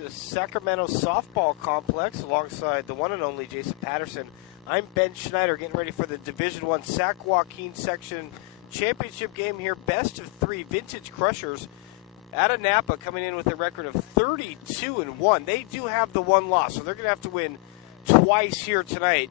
to the Sacramento softball complex alongside the one and only Jason Patterson. I'm Ben Schneider, getting ready for the Division I Sac-Joaquin section championship game here. Best of three Vintage Crushers out of Napa coming in with a record of 32-1. They do have the one loss, so they're going to have to win twice here tonight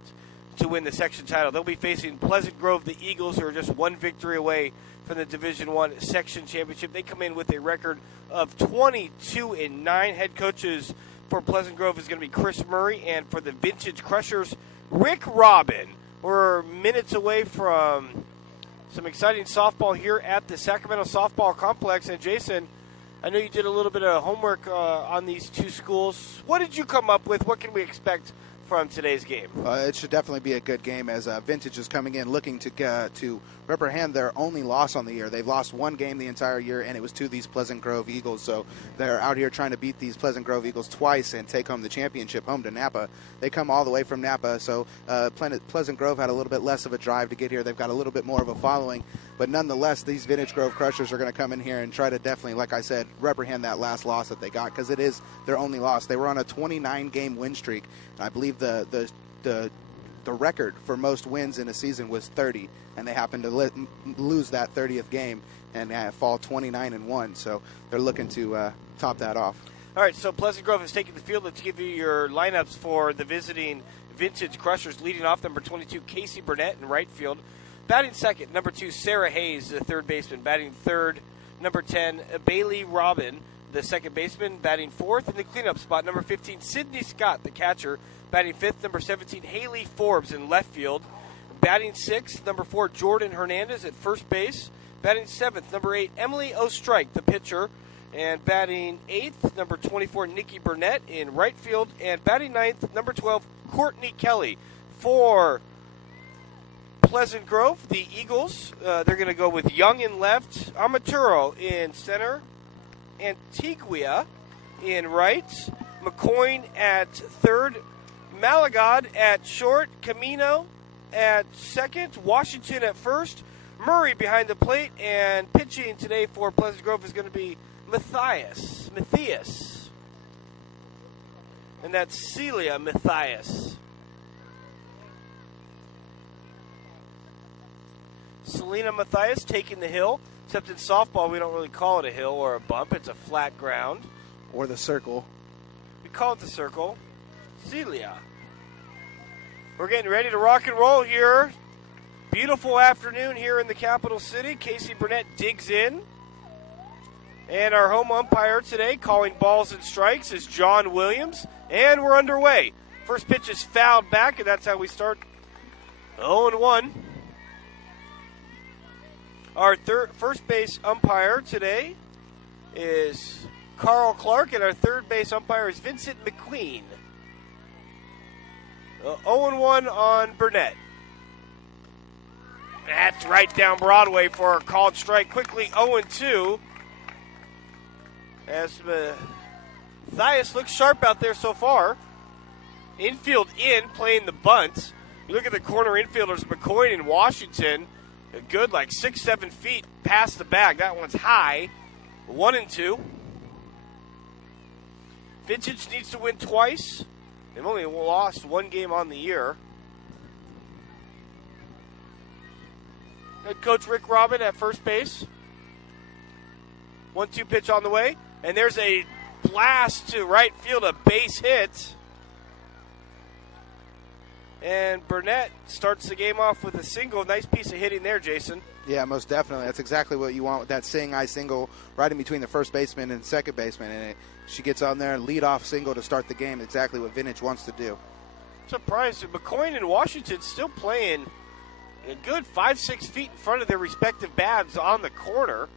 to win the section title. They'll be facing Pleasant Grove, the Eagles, who are just one victory away from the Division I section championship. They come in with a record of 22-9. Head coaches for Pleasant Grove is going to be Chris Murray, and for the Vintage Crushers, Rick Robin. We're minutes away from some exciting softball here at the Sacramento softball complex. And Jason, I know you did a little bit of homework on these two schools. What did you come up with? What can we expect from today's game? It should definitely be a good game, as Vintage is coming in looking to reprehend their only loss on the year. They've lost one game the entire year, and it was to these Pleasant Grove Eagles. So they're out here trying to beat these Pleasant Grove Eagles twice and take home the championship home to Napa. They come all the way from Napa, so Pleasant Grove had a little bit less of a drive to get here. They've got a little bit more of a following, but nonetheless, these Vintage Grove Crushers are going to come in here and try to definitely, like I said, reprehend that last loss that they got, because it is their only loss. They were on a 29-game win streak, and I believe the record for most wins in a season was 30, and they happened to lose that 30th game and fall 29-1. So they're looking to top that off. All right, so Pleasant Grove is taking the field. Let's give you your lineups for the visiting Vintage Crushers. Leading off, number 22, Casey Burnett in right field. Batting second, number 2, Sarah Hayes, the third baseman. Batting third, number 10, Bailey Robin, the second baseman. Batting fourth in the cleanup spot, number 15, Sydney Scott, the catcher. Batting fifth, number 17, Haley Forbes in left field. Batting sixth, number 4, Jordan Hernandez at first base. Batting seventh, number 8, Emily Ostrike, the pitcher. And batting eighth, number 24, Nikki Burnett in right field. And batting ninth, number 12, Courtney Kelly. For Pleasant Grove, the Eagles, they're going to go with Young in left, Amaturo in center, Antigua in right, McCoyne at third, Malagod at short, Camino at second, Washington at first, Murray behind the plate, and pitching today for Pleasant Grove is going to be Matthias. And that's Celia Matthias. Selena Matthias taking the hill, except in softball we don't really call it a hill or a bump. It's a flat ground. Or the circle. We call it the circle. Celia. We're getting ready to rock and roll here. Beautiful afternoon here in the capital city. Casey Burnett digs in. And our home umpire today calling balls and strikes is John Williams. And we're underway. First pitch is fouled back, and that's how we start 0-1. Our first base umpire today is Carl Clark, and our third base umpire is Vincent McQueen. 0-1 on Burnett. That's right down Broadway for a called strike. Quickly 0-2. As Matthias looks sharp out there so far. Infield in, playing the bunt. You look at the corner infielders, McCoy and Washington. A good 6-7 feet past the bag. That one's high. 1-2. Vintage needs to win twice. They've only lost one game on the year. Head coach Rick Robin at first base. 1-2 pitch on the way. And there's a blast to right field, a base hit. And Burnett starts the game off with a single. Nice piece of hitting there, Jason. Yeah, most definitely. That's exactly what you want with that seeing-eye single right in between the first baseman and second baseman. And she gets on there and lead-off single to start the game. Exactly what Vintage wants to do. Surprised. McCoyne and Washington still playing a good 5-6 feet in front of their respective bags on the corner.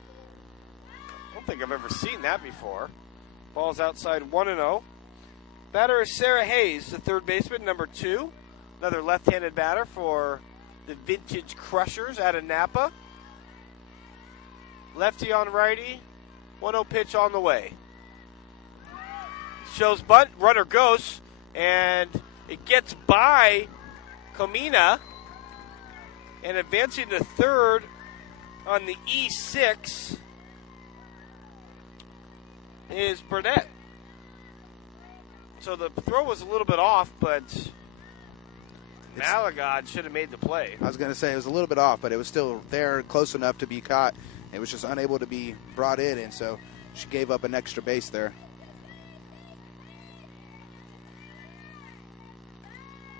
I don't think I've ever seen that before. Ball's outside 1-0. Batter is Sarah Hayes, the third baseman, number 2. Another left-handed batter for the Vintage Crushers out of Napa. Lefty on righty. 1-0 pitch on the way. Shows bunt. Runner goes. And it gets by Comina. And advancing to third on the E6 is Burnett. So the throw was a little bit off, but Malagod should have made the play. I was going to say it was a little bit off, but it was still there, close enough to be caught. It was just unable to be brought in, and so she gave up an extra base there.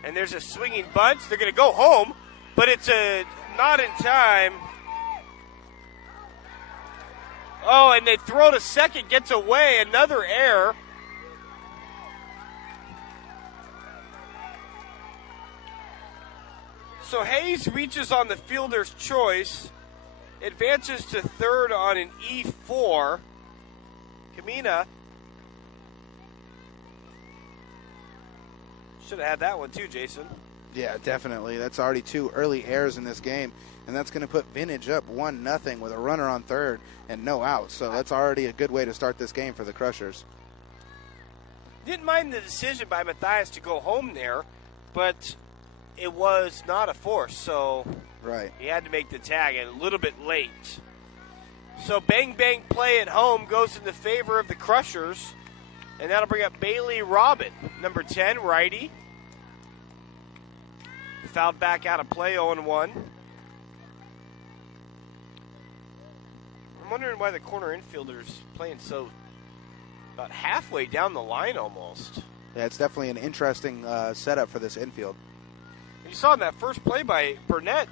And there's a swinging bunch. They're going to go home, but it's not in time. Oh, and they throw to second, gets away. Another error. So Hayes reaches on the fielder's choice, advances to third on an E4. Kamina should have had that one too, Jason. Yeah, definitely. That's already 2 early errors in this game, and that's going to put Vintage up 1-0 with a runner on third and no outs. So that's already a good way to start this game for the Crushers. Didn't mind the decision by Matthias to go home there, but it was not a force, so right. He had to make the tag a little bit late. So bang bang play at home goes in the favor of the Crushers, and that'll bring up Bailey Robin, number 10, righty. Fouled back out of play, 0-1. I'm wondering why the corner infielder's playing so about halfway down the line almost. Yeah, it's definitely an interesting setup for this infield. You saw in that first play by Burnett,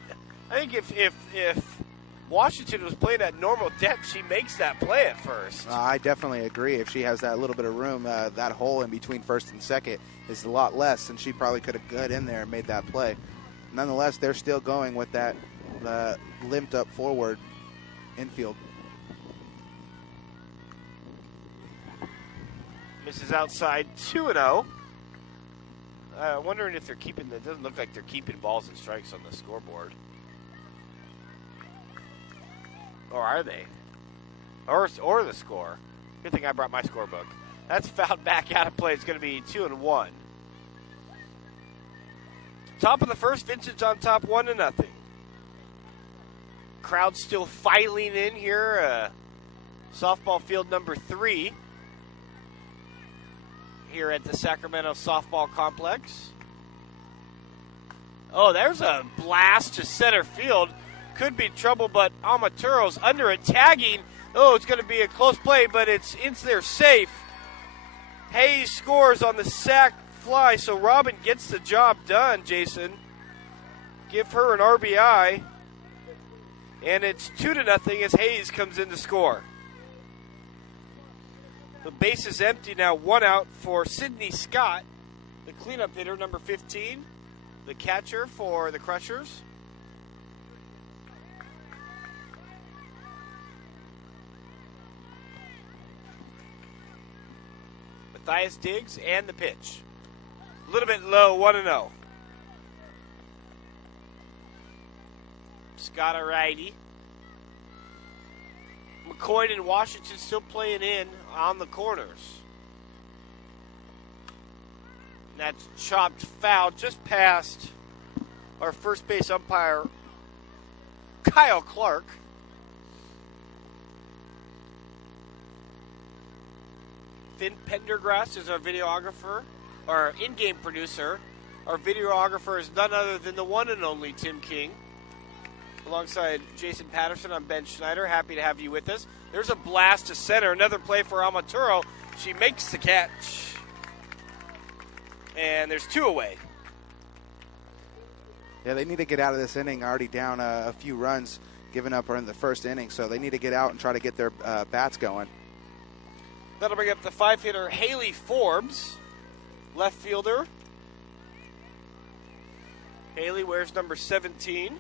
I think if Washington was playing at normal depth, she makes that play at first. I definitely agree. If she has that little bit of room, that hole in between first and second is a lot less, and she probably could have got in there and made that play. Nonetheless, they're still going with that limped up forward infield. Misses outside, 2-0. Wondering if they're keeping, it doesn't look like they're keeping balls and strikes on the scoreboard. Or are they? Or the score. Good thing I brought my scorebook. That's fouled back out of play. It's going to be 2-1. Top of the first, Vintage on top, 1-0. Crowd still filing in here. Softball field number 3 here at the Sacramento Softball Complex. Oh, there's a blast to center field. Could be trouble, but Amaturo's under it, tagging. Oh, it's going to be a close play, but it's there safe. Hayes scores on the sac fly, so Robin gets the job done, Jason. Give her an RBI. And it's 2-0 as Hayes comes in to score. The base is empty now, 1 out for Sydney Scott, the cleanup hitter, number 15, the catcher for the Crushers. Matthias digs and the pitch. A little bit low, 1-0. Scott a righty. McCoy and Washington still playing in on the corners. And that's chopped foul just past our first base umpire, Kyle Clark. Finn Pendergrass is our videographer, our in-game producer. Our videographer is none other than the one and only Tim King. Alongside Jason Patterson, I'm Ben Schneider. Happy to have you with us. There's a blast to center. Another play for Amaturo. She makes the catch. And there's 2 away. Yeah, they need to get out of this inning already down a few runs given up in the first inning. So they need to get out and try to get their bats going. That'll bring up the 5-hitter Haley Forbes, left fielder. Haley wears number 17.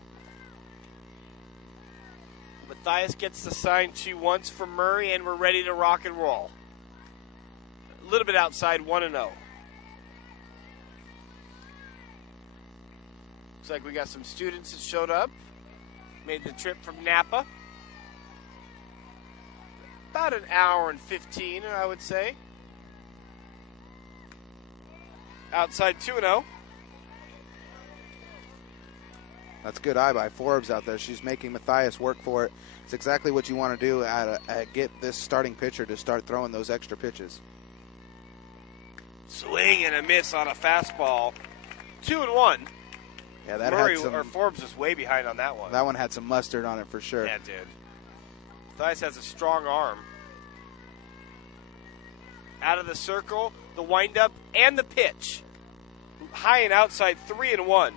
Matthias gets the sign she wants from Murray, and we're ready to rock and roll. A little bit outside, 1-0. Looks like we got some students that showed up. Made the trip from Napa. About an hour and 15, I would say. Outside 2-0. That's a good eye by Forbes out there. She's making Matthias work for it. It's exactly what you want to do get this starting pitcher to start throwing those extra pitches. Swing and a miss on a fastball. 2-1. Yeah, that Murray had some, or Forbes was way behind on that one. That one had some mustard on it for sure. Yeah, it did. Mathias has a strong arm. Out of the circle, the windup, and the pitch. High and outside, 3-1.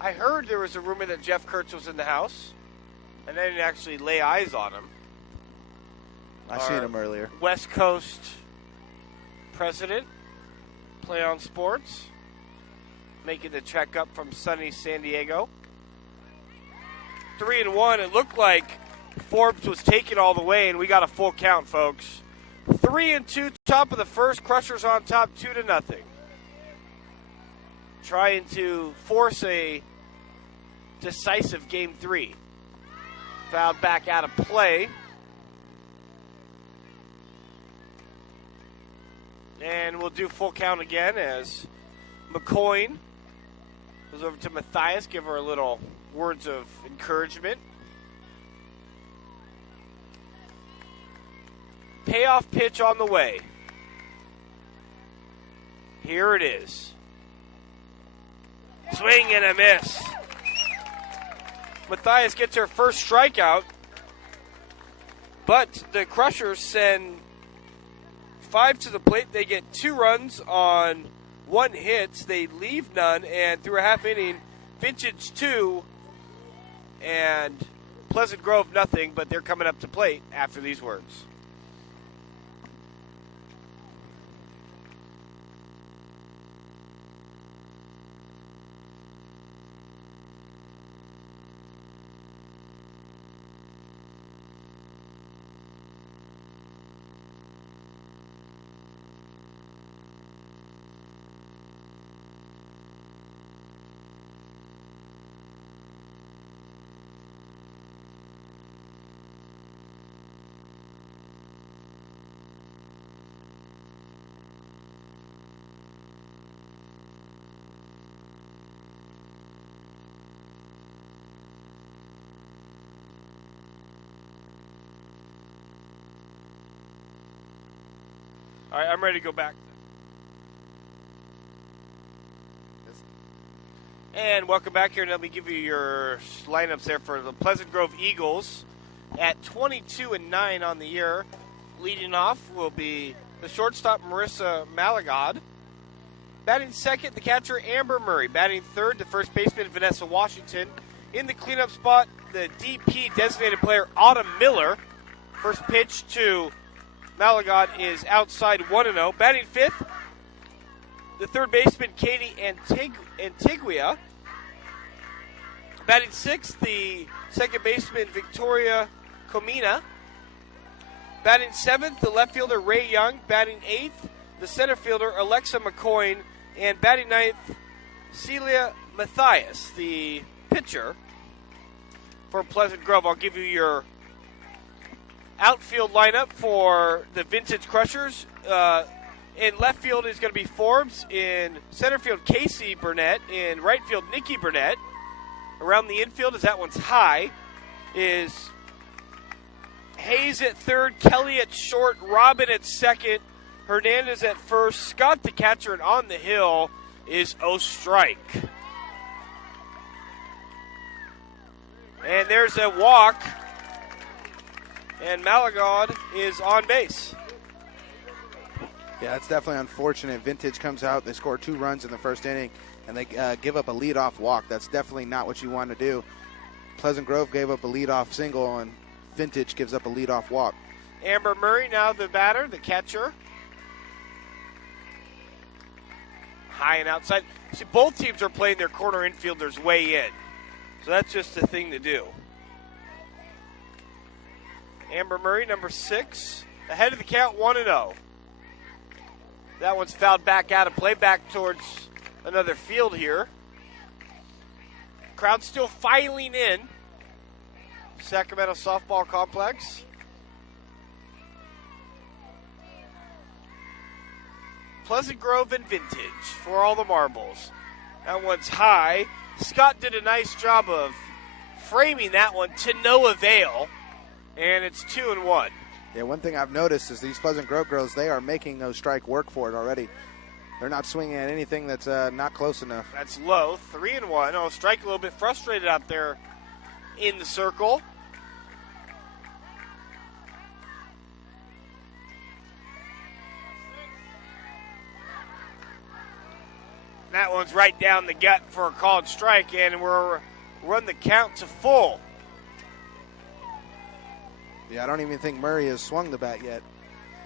I heard there was a rumor that Jeff Kurtz was in the house, and I didn't actually lay eyes on him. I seen him earlier. West Coast president, Play on Sports, making the trek up from sunny San Diego. 3-1. It looked like Forbes was taking all the way, and we got a full count, folks. 3-2, top of the first. Crushers on top, 2-0. Trying to force a decisive game 3. Fouled back out of play. And we'll do full count again as McCoy goes over to Mathias, give her a little words of encouragement. Payoff pitch on the way. Here it is. Swing and a miss. Mathias gets her first strikeout, but the Crushers send 5 to the plate. They get 2 runs on 1 hit. They leave none, and through a half inning, Vintage 2 and Pleasant Grove nothing, but they're coming up to plate after these words. All right, I'm ready to go back. And welcome back here. And let me give you your lineups there for the Pleasant Grove Eagles at 22-9 on the year. Leading off will be the shortstop, Marissa Malagod. Batting second, the catcher, Amber Murray. Batting third, the first baseman, Vanessa Washington. In the cleanup spot, the DP designated player, Autumn Miller. First pitch to Malagod is outside 1-0. Batting fifth, the third baseman, Katie Antigua. Batting sixth, the second baseman, Victoria Comina. Batting seventh, the left fielder, Ray Young. Batting eighth, the center fielder, Alexa McCoy. And batting ninth, Celia Mathias, the pitcher for Pleasant Grove. I'll give you your outfield lineup for the Vintage Crushers. In left field is going to be Forbes. In center field, Casey Burnett. In right field, Nikki Burnett. Around the infield, as that one's high, is Hayes at third, Kelly at short, Robin at second, Hernandez at first, Scott the catcher, and on the hill is Ostrike. And there's a walk. And Malagod is on base. Yeah, it's definitely unfortunate. Vintage comes out. They score 2 runs in the first inning, and they give up a leadoff walk. That's definitely not what you want to do. Pleasant Grove gave up a leadoff single, and Vintage gives up a leadoff walk. Amber Murray now the batter, the catcher. High and outside. See, both teams are playing their corner infielders way in. So that's just the thing to do. Amber Murray, number 6, ahead of the count, 1-0. That one's fouled back out of play, back towards another field here. Crowd still filing in. Sacramento Softball Complex. Pleasant Grove and Vintage for all the marbles. That one's high. Scott did a nice job of framing that one to no avail. And it's 2-1. Yeah, one thing I've noticed is these Pleasant Grove girls, they are making Ostrike work for it already. They're not swinging at anything that's not close enough. That's low. 3-1. Oh, Strike a little bit frustrated out there in the circle. That one's right down the gut for a called strike, and we're run the count to full. Yeah, I don't even think Murray has swung the bat yet.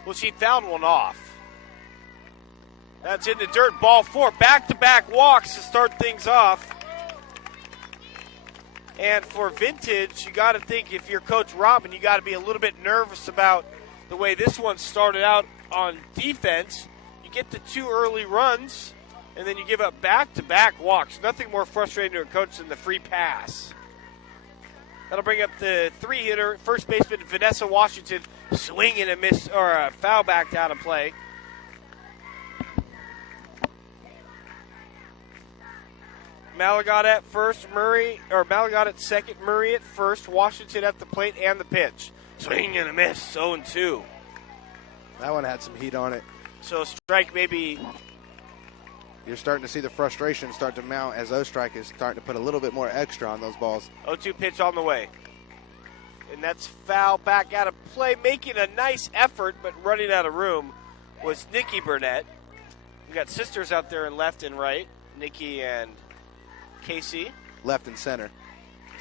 Well, she fouled one off. That's in the dirt. Ball 4. Back-to-back walks to start things off. And for Vintage, you got to think, if you're Coach Robin, you got to be a little bit nervous about the way this one started out on defense. You get the 2 early runs, and then you give up back-to-back walks. Nothing more frustrating to a coach than the free pass. That'll bring up the 3-hitter, first baseman Vanessa Washington, swing and a miss, or a foul backed out of play. Malagot at first, Malagot at second, Murray at first, Washington at the plate and the pitch. Swing and a miss, 0-2. That one had some heat on it. So strike maybe. You're starting to see the frustration start to mount as O-Strike is starting to put a little bit more extra on those balls. 0-2 pitch on the way. And that's foul back out of play. Making a nice effort, but running out of room was Nikki Burnett. We got sisters out there in left and right, Nikki and Casey. Left and center.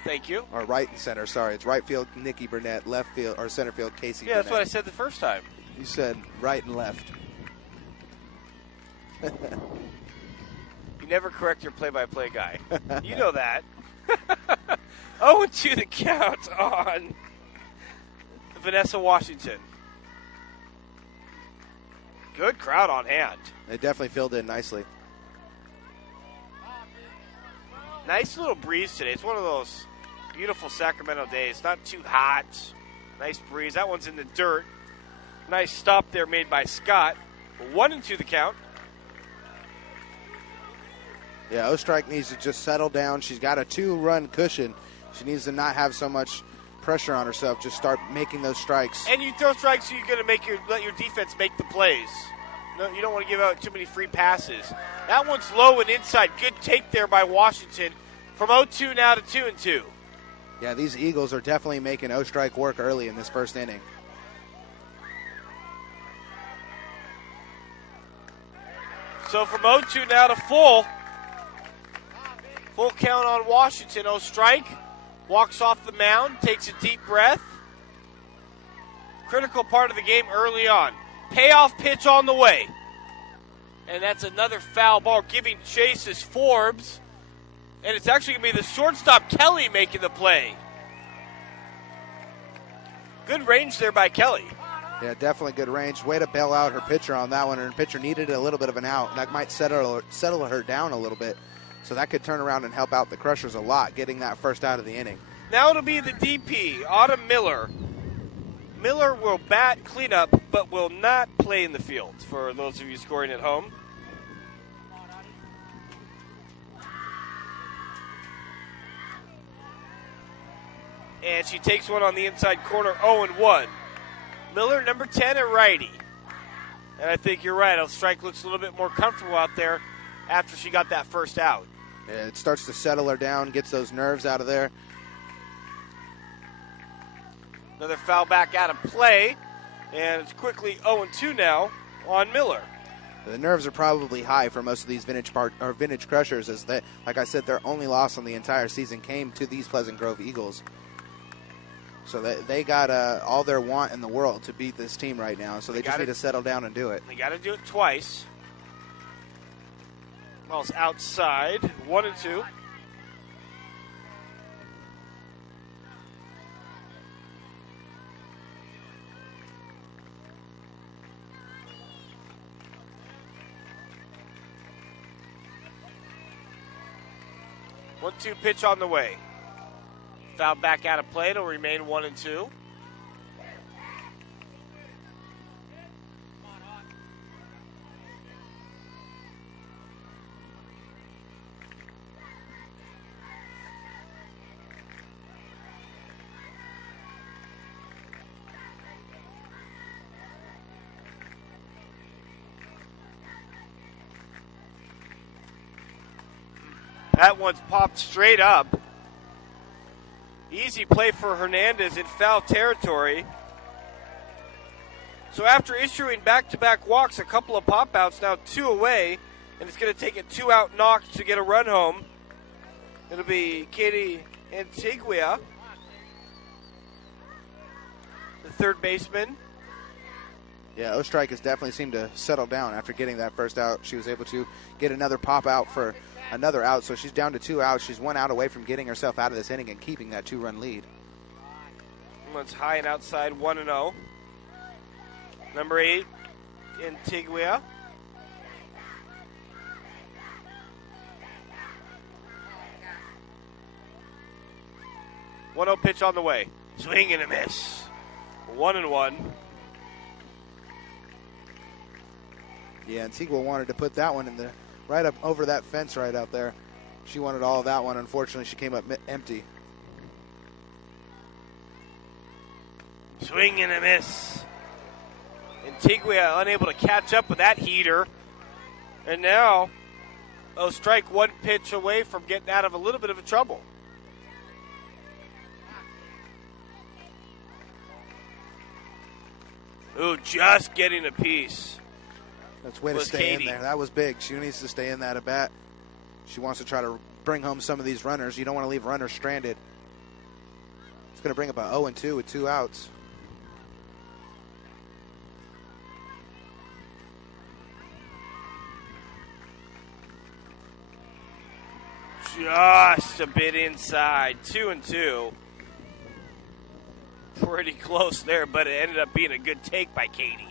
Thank you. Or right and center, sorry. It's right field, Nikki Burnett. Left field, or center field, Casey Burnett. That's what I said the first time. You said right and left. You never correct your play-by-play guy. You know that. 0-2 the count on Vanessa Washington. Good crowd on hand. They definitely filled in nicely. Nice little breeze today. It's one of those beautiful Sacramento days. Not too hot. Nice breeze. That one's in the dirt. Nice stop there made by Scott. 1-2 the count. Yeah, O-Strike needs to just settle down. She's got a 2-run cushion. She needs to not have so much pressure on herself. Just start making those strikes. And you throw strikes, so you're going to let your defense make the plays. No, you don't want to give out too many free passes. That one's low and inside. Good take there by Washington. From 0-2 now to 2-2. Yeah, these Eagles are definitely making O-Strike work early in this first inning. So from 0-2 now to full. Full count on Washington. O-Strike walks off the mound, takes a deep breath. Critical part of the game early on. Payoff pitch on the way. And that's another foul ball. Giving chase is Forbes. And it's actually going to be the shortstop, Kelly, making the play. Good range there by Kelly. Yeah, definitely good range. Way to bail out her pitcher on that one. Her pitcher needed a little bit of an out. That might settle her down a little bit. So that could turn around and help out the Crushers a lot, getting that first out of the inning. Now it'll be the DP, Autumn Miller. Miller will bat cleanup, but will not play in the field, for those of you scoring at home. And she takes one on the inside corner, 0-1. Miller, number 10 at righty. And I think you're right. O-Strike looks a little bit more comfortable out there after she got that first out. Yeah, it starts to settle her down, gets those nerves out of there. Another foul back out of play. And it's quickly 0-2 now on Miller. The nerves are probably high for most of these vintage Crushers, as they, like I said, their only loss on the entire season came to these Pleasant Grove Eagles. So they got all their want in the world to beat this team right now. So they just need to settle down and do it. They got to do it twice. Ball's outside, 1-2. One-two pitch on the way. Foul back out of play. It'll remain 1-2. That one's popped straight up. Easy play for Hernandez in foul territory. So after issuing back-to-back walks, a couple of pop-outs, now 2 away, and it's going to take a 2-out knock to get a run home. It'll be Katie Antigua, the third baseman. Yeah, Ostrike has definitely seemed to settle down after getting that first out. She was able to get another pop out for another out, so she's down to 2 outs. She's 1 out away from getting herself out of this inning and keeping that 2-run lead. One's high and outside, 1-0. Number 8, Antigua. One 0 pitch on the way. Swing and a miss. 1-1. Yeah, Antigua wanted to put that one in the right up over that fence right out there. She wanted all of that one. Unfortunately, she came up empty. Swing and a miss. Antigua unable to catch up with that heater. And now, strike 1 pitch away from getting out of a little bit of trouble. Ooh, just getting a piece. That's way to stay in there. That was big. She needs to stay in that at bat. She wants to try to bring home some of these runners. You don't want to leave runners stranded. It's going to bring up a 0-2 with 2 outs. Just a bit inside. 2-2. Pretty close there, but it ended up being a good take by Katie.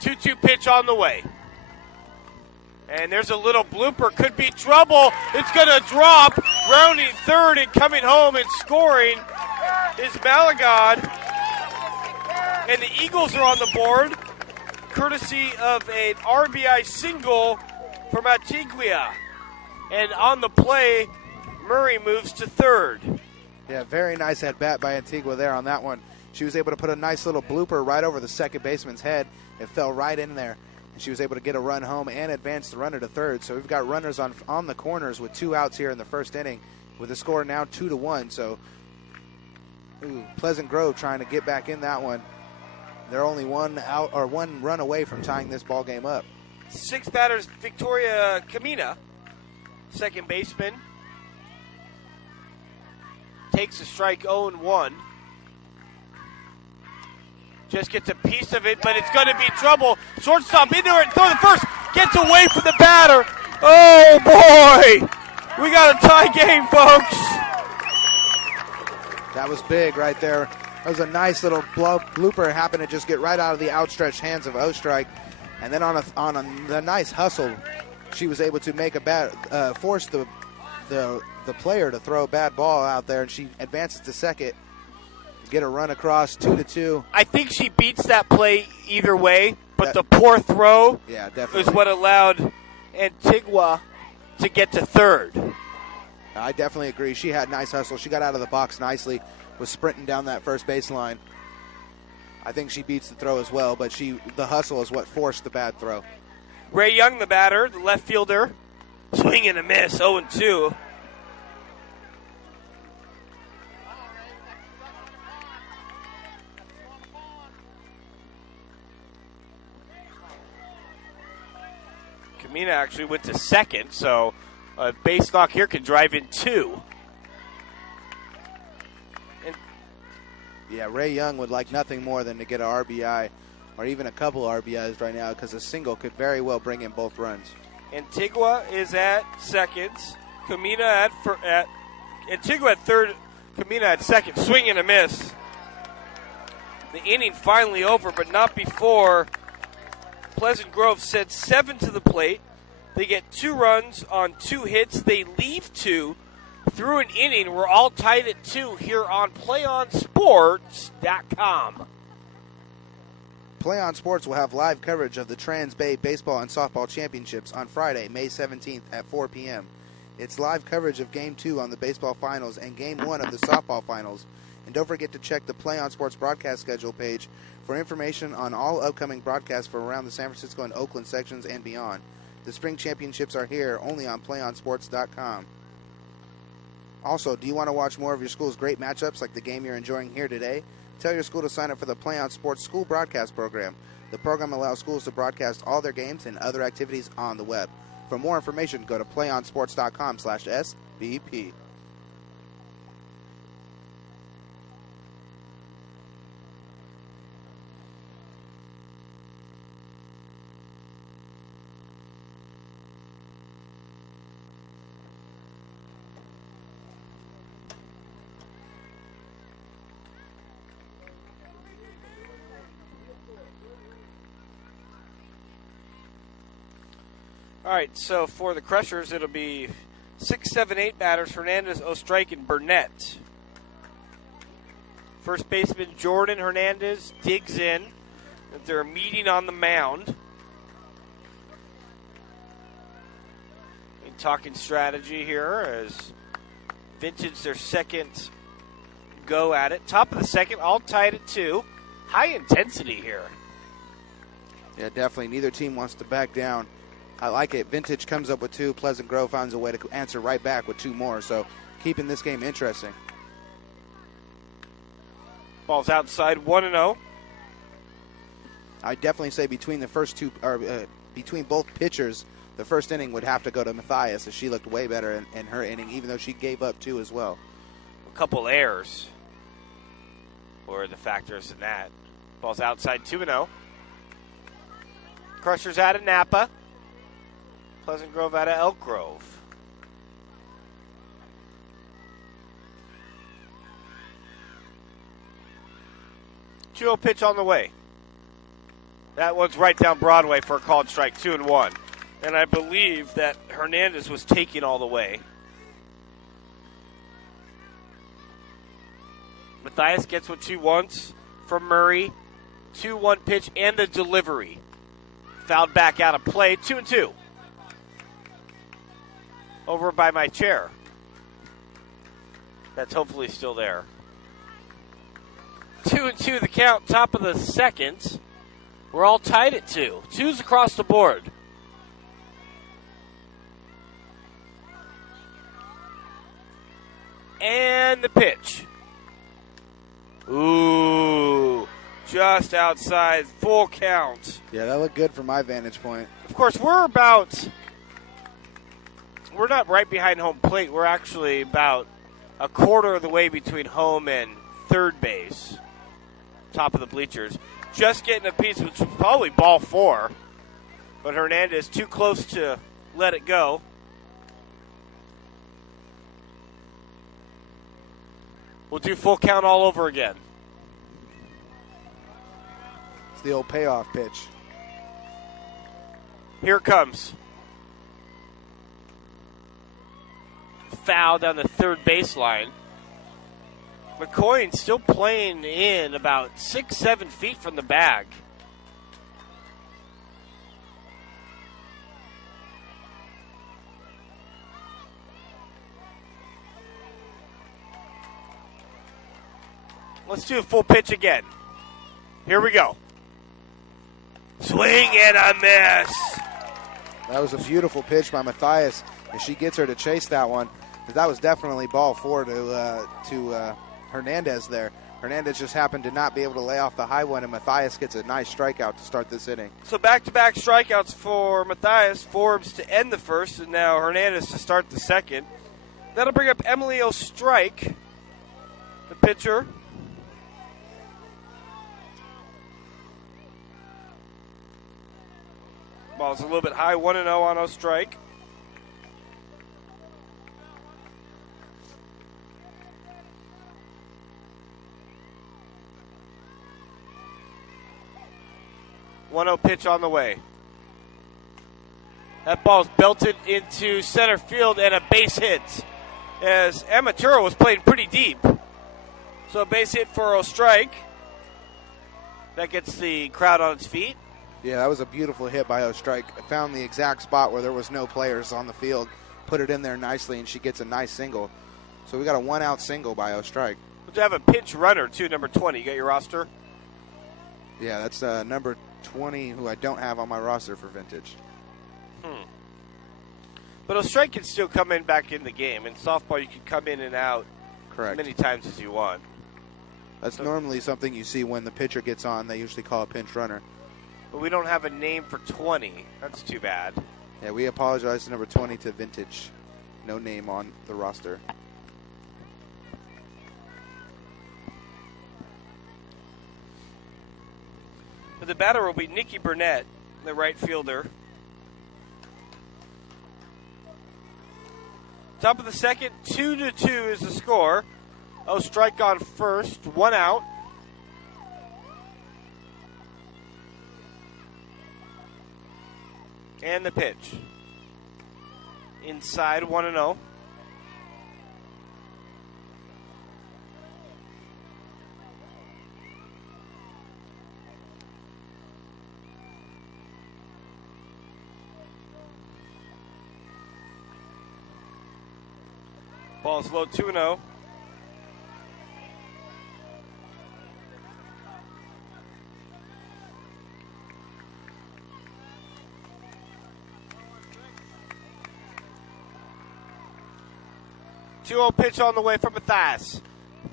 2-2 pitch on the way. And there's a little blooper. Could be trouble. It's going to drop. Rounding third and coming home and scoring is Malagod. And the Eagles are on the board, courtesy of an RBI single from Antigua. And on the play, Murray moves to third. Yeah, very nice at bat by Antigua there on that one. She was able to put a nice little blooper right over the second baseman's head. It fell right in there. And she was able to get a run home and advance the runner to third. So we've got runners on the corners with 2 outs here in the first inning with the score now 2-1. So Pleasant Grove trying to get back in that one. They're only 1 out or 1 run away from tying this ball game up. 6 batters, Victoria Camina, second baseman. Takes a strike 0-1. Just gets a piece of it, but it's going to be trouble. Shortstop into it, throw the first. Gets away from the batter. Oh, boy. We got a tie game, folks. That was big right there. That was a nice little blooper. Happened to just get right out of the outstretched hands of Ostrike. And then on a nice hustle, she was able to make force the player to throw a bad ball out there, and she advances to second, get a run across 2-2. I think she beats that play either way, but the poor throw definitely is what allowed Antigua to get to third. I definitely agree. She had nice hustle. She got out of the box nicely, was sprinting down that first baseline. I think she beats the throw as well, but the hustle is what forced the bad throw. Ray Young, the batter, the left fielder, swing and a miss, 0-2. Camina actually went to second, so a base knock here can drive in 2. Yeah, Ray Young would like nothing more than to get an RBI or even a couple RBIs right now, because a single could very well bring in both runs. Antigua is at second. Camina at Antigua at third. Camina at second. Swing and a miss. The inning finally over, but not before Pleasant Grove sent 7 to the plate. They get 2 runs on 2 hits. They leave 2 through an inning. We're all tied at 2 here on PlayOnSports.com. Play On Sports will have live coverage of the Trans-Bay Baseball and Softball Championships on Friday, May 17th at 4 p.m. It's live coverage of Game 2 on the baseball finals and Game 1 of the softball finals. And don't forget to check the Play On Sports broadcast schedule page for information on all upcoming broadcasts from around the San Francisco and Oakland sections and beyond. The spring championships are here, only on PlayOnSports.com. Also, do you want to watch more of your school's great matchups like the game you're enjoying here today? Tell your school to sign up for the Play on Sports School Broadcast Program. The program allows schools to broadcast all their games and other activities on the web. For more information, go to PlayOnSports.com/SBP. All right, so for the Crushers, it'll be 6, 7, 8 batters: Hernandez, Ostrike, and Burnett. First baseman Jordan Hernandez digs in. They're meeting on the mound. And talking strategy here as Vintage their second go at it. Top of the second, all tied at 2. High intensity here. Yeah, definitely. Neither team wants to back down. I like it. Vintage comes up with 2. Pleasant Grove finds a way to answer right back with 2 more. So keeping this game interesting. Ball's outside, 1-0. I definitely say between the first two, or between both pitchers, the first inning would have to go to Matthias, as she looked way better in her inning, even though she gave up 2 as well. A couple errors were the factors in that. Ball's outside, 2-0. Crushers out of Napa. Pleasant Grove out of Elk Grove. Two-0 pitch on the way. That one's right down Broadway for a called strike, 2-1. And I believe that Hernandez was taking all the way. Matthias gets what she wants from Murray. 2-1 pitch and the delivery. Fouled back out of play, 2-2. Over by my chair. That's hopefully still there. 2-2 the count, top of the second. We're all tied at 2. 2's across the board. And the pitch. Ooh, just outside, full count. Yeah, that looked good from my vantage point. Of course, we're not right behind home plate. We're actually about a quarter of the way between home and third base. Top of the bleachers. Just getting a piece, which was probably ball 4. But Hernandez too close to let it go. We'll do full count all over again. It's the old payoff pitch. Here it comes. Foul down the third baseline. McCoy's still playing in about 6-7 feet from the bag. Let's do a full pitch again. Here we go. Swing and a miss. That was a beautiful pitch by Matthias, and she gets her to chase that one. That was definitely ball 4 to Hernandez there. Hernandez just happened to not be able to lay off the high one, and Matthias gets a nice strikeout to start this inning. So back-to-back strikeouts for Matthias. Forbes to end the first, and now Hernandez to start the second. That'll bring up Emily Ostrike, the pitcher. Ball's a little bit high, 1-0 on Ostrike. One-0 pitch on the way. That ball's belted into center field and a base hit, as Amaturo was playing pretty deep. So a base hit for Ostrike. That gets the crowd on its feet. Yeah, that was a beautiful hit by Ostrike. Found the exact spot where there was no players on the field, put it in there nicely, and she gets a nice single. So we got a 1-out single by Ostrike. We'll have a pinch runner, too, number 20. You got your roster? Yeah, that's number 20, who I don't have on my roster for Vintage. But a strike can still come in back in the game. In softball, you can come in and out Correct. as many times as you want. That's normally something you see when the pitcher gets on. They usually call a pinch runner. But we don't have a name for 20. That's too bad. Yeah, we apologize to number 20 to Vintage. No name on the roster. But the batter will be Nikki Burnett, the right fielder. Top of the second, 2-2 is the score. Strike on first, 1 out. And the pitch. Inside, 1-0. Ball's low, 2-0. Two-0 pitch on the way from Matthias.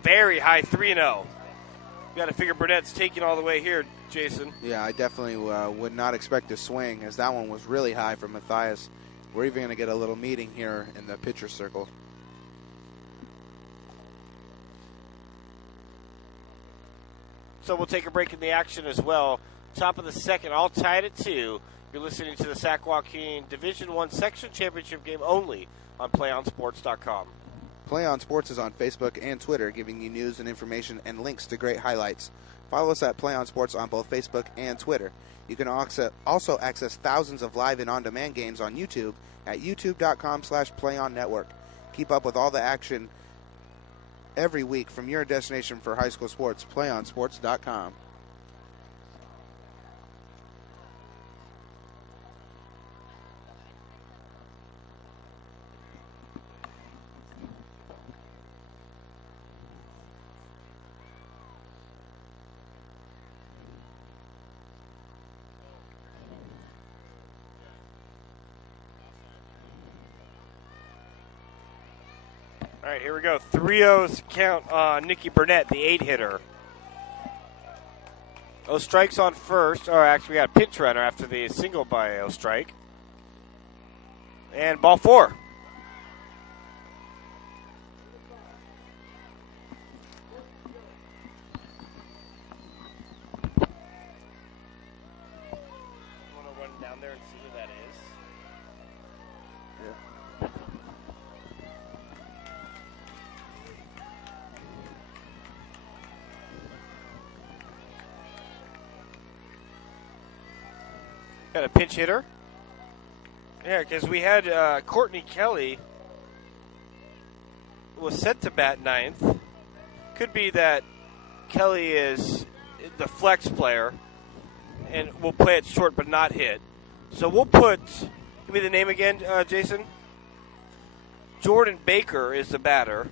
Very high, 3-0. You got to figure Burnett's taking all the way here, Jason. Yeah, I definitely would not expect a swing, as that one was really high from Matthias. We're even going to get a little meeting here in the pitcher circle. So we'll take a break in the action as well. Top of the second, all tied at 2. You're listening to the Sac-Joaquin Division I Section Championship game only on PlayOnSports.com. Play On Sports is on Facebook and Twitter, giving you news and information and links to great highlights. Follow us at Play On Sports on both Facebook and Twitter. You can also access thousands of live and on-demand games on YouTube at youtube.com/PlayOnNetwork. Keep up with all the action every week from your destination for high school sports, PlayOnSports.com. All right, here we go. 3-0's count on Nikki Burnett, the 8-hitter. Strikes on first. Or actually, we got a pinch runner after the single by strike. And ball 4. Want to run down there and see who that is? Yeah. Got a pinch hitter. Yeah, because we had Courtney Kelly was set to bat 9th. Could be that Kelly is the flex player and will play it short but not hit. So we'll put, give me the name again, Jason. Jordan Baker is the batter.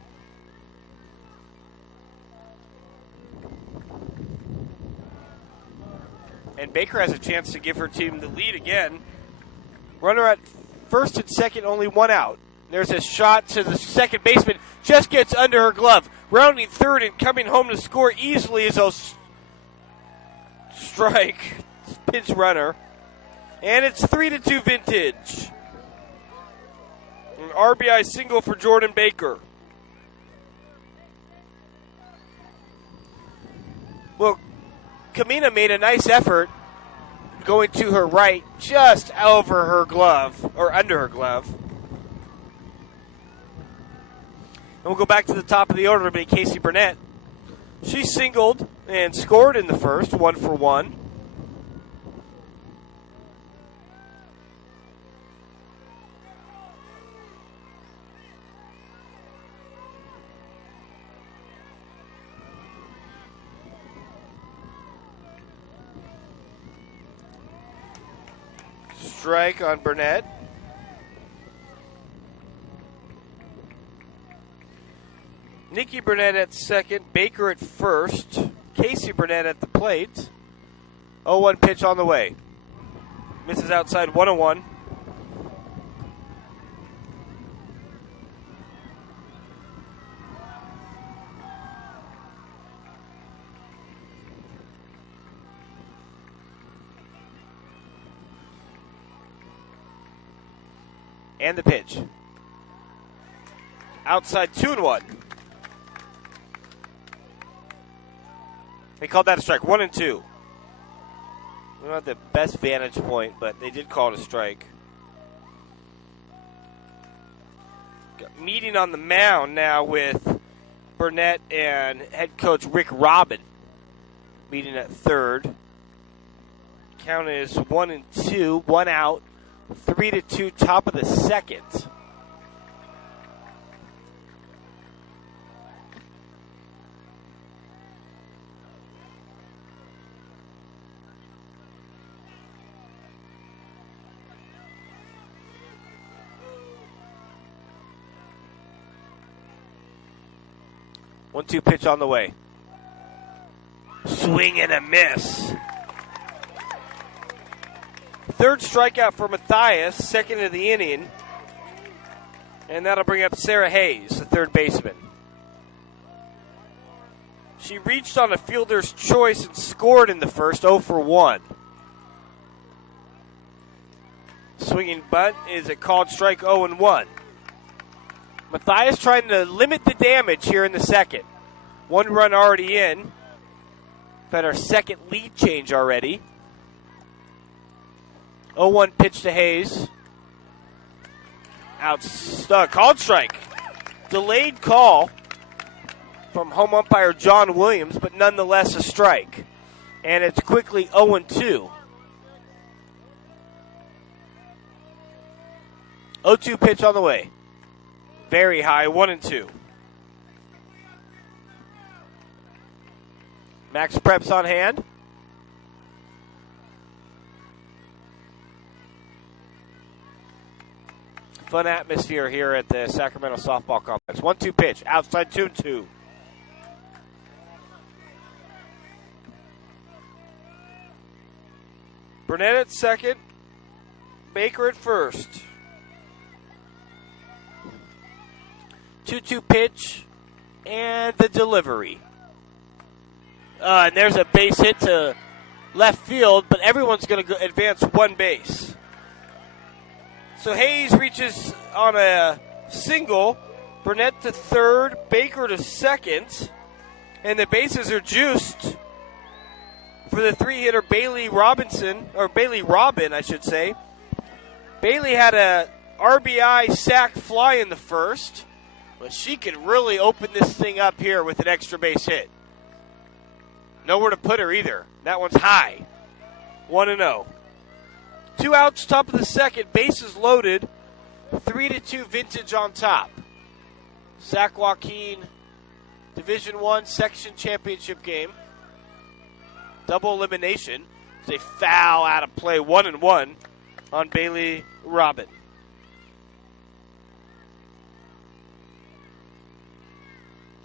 And Baker has a chance to give her team the lead again. Runner at first and second, only 1 out. There's a shot to the second baseman. Just gets under her glove. Rounding third and coming home to score easily is a strike. Pinch runner. And it's 3-2 Vintage. An RBI single for Jordan Baker. Well, Kamina made a nice effort going to her right, just over her glove, or under her glove. And we'll go back to the top of the order to be Casey Burnett. She singled and scored in the first, 1 for 1. Strike on Burnett. Nikki Burnett at second, Baker at first, Casey Burnett at the plate. 0-1 pitch on the way. Misses outside, 1-1. And the pitch. Outside 2-1. They called that a strike. 1-2. We don't have the best vantage point, but they did call it a strike. Got meeting on the mound now with Burnett and head coach Rick Robin. Meeting at third. Count is 1-2, 1 out, 3-2, top of the second. One-two pitch on the way. Swing and a miss. Third strikeout for Matthias, second of the inning. And that'll bring up Sarah Hayes, the third baseman. She reached on a fielder's choice and scored in the first, 0 for 1. Swinging bunt is a called strike, 0-1. Matthias trying to limit the damage here in the second. 1 run already in. We've had our second lead change already. 0-1 pitch to Hayes. Called strike. Delayed call from home umpire John Williams, but nonetheless a strike. And it's quickly 0-2. 0-2 pitch on the way. Very high, 1-2. Max Preps on hand. Fun atmosphere here at the Sacramento softball complex. 1-2 pitch, outside 2-2. Burnett at second, Baker at first. 2-2 pitch, and the delivery. And there's a base hit to left field, but everyone's going to advance one base. So Hayes reaches on a single, Burnett to third, Baker to second, and the bases are juiced for the three-hitter Bailey Robin, I should say. Bailey had a RBI sac fly in the first, but she can really open this thing up here with an extra base hit. Nowhere to put her either. That one's high. 1-0. 2 outs, top of the second, bases loaded. 3-2 Vintage on top. Sac-Joaquin Division I Section Championship game. Double elimination. It's a foul out of play, 1-1 on Bailey Robin.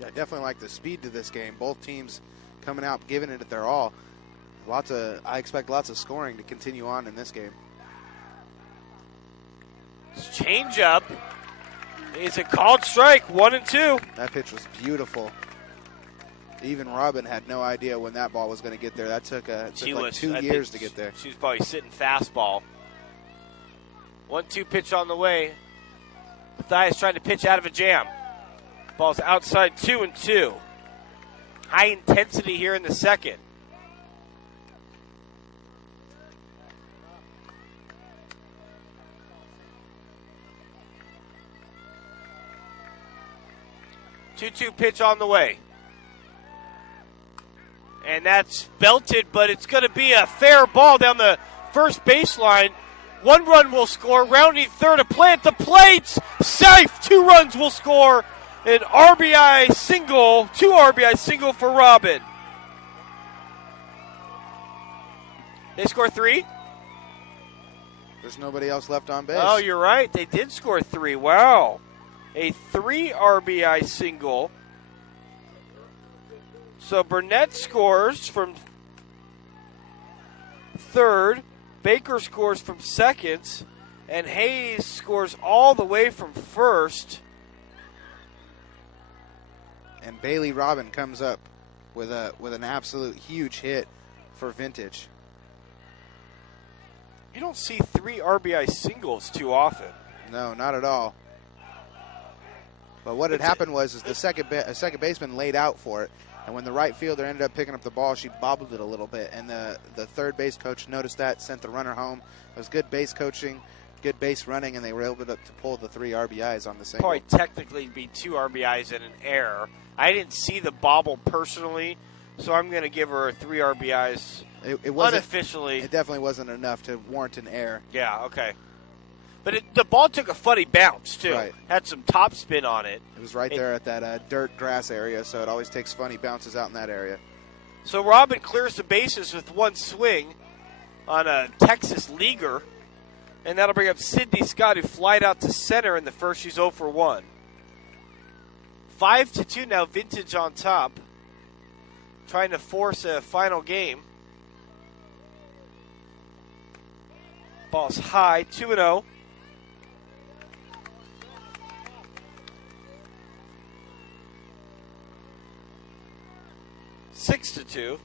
Yeah, I definitely like the speed to this game. Both teams coming out, giving it their all. I expect lots of scoring to continue on in this game. Change up. It's a called strike, 1-2. That pitch was beautiful. Even Robin had no idea when that ball was going to get there. That took like 2 years to get there. She was probably sitting fastball. 1-2 pitch on the way. Matthias trying to pitch out of a jam. Ball's outside 2-2. High intensity here in the second. Two-two pitch on the way. And that's belted, but it's going to be a fair ball down the first baseline. 1 run will score. Rounding third to plant the plates. Safe. 2 runs will score. An RBI single. 2 RBI single for Robin. They score 3? There's nobody else left on base. Oh, you're right. They did score 3. Wow. A 3 RBI single. So Burnett scores from third. Baker scores from second. And Hayes scores all the way from first. And Bailey Robin comes up with an absolute huge hit for Vintage. You don't see 3 RBI singles too often. No, not at all. But what had happened was the second baseman laid out for it, and when the right fielder ended up picking up the ball, she bobbled it a little bit, and the third base coach noticed that, sent the runner home. It was good base coaching, good base running, and they were able to pull the 3 RBIs on the single. Probably technically be 2 RBIs and an error. I didn't see the bobble personally, so I'm going to give her 3 RBIs. It wasn't, unofficially. It definitely wasn't enough to warrant an error. Yeah, okay. But the ball took a funny bounce, too. Right. Had some top spin on it. It was right there at that dirt grass area, so it always takes funny bounces out in that area. So Robin clears the bases with 1 swing on a Texas leaguer, and that'll bring up Sydney Scott, who flied out to center in the first. She's 0 for 1. 5-2 now, Vintage on top, trying to force a final game. Ball's high, 2-0. Six to 2.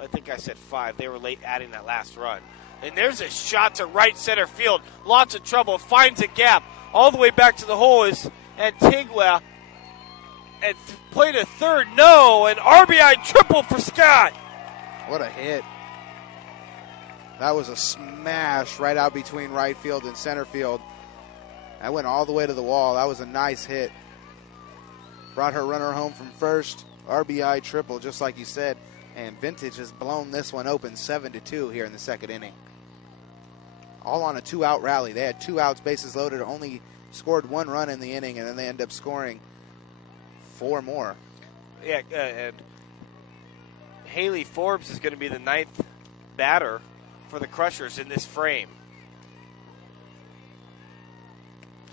I think I said 5. They were late adding that last run. And there's a shot to right center field. Lots of trouble. Finds a gap. All the way back to the hole is Antigua. And played a third. No. An RBI triple for Scott. What a hit. That was a smash right out between right field and center field. That went all the way to the wall. That was a nice hit. Brought her runner home from first. RBI triple, just like you said. And Vintage has blown this one open 7-2 here in the second inning. All on a 2-out rally. They had 2 outs, bases loaded, only scored 1 run in the inning, and then they end up scoring 4 more. Yeah, and Haley Forbes is going to be the 9th batter for the Crushers in this frame.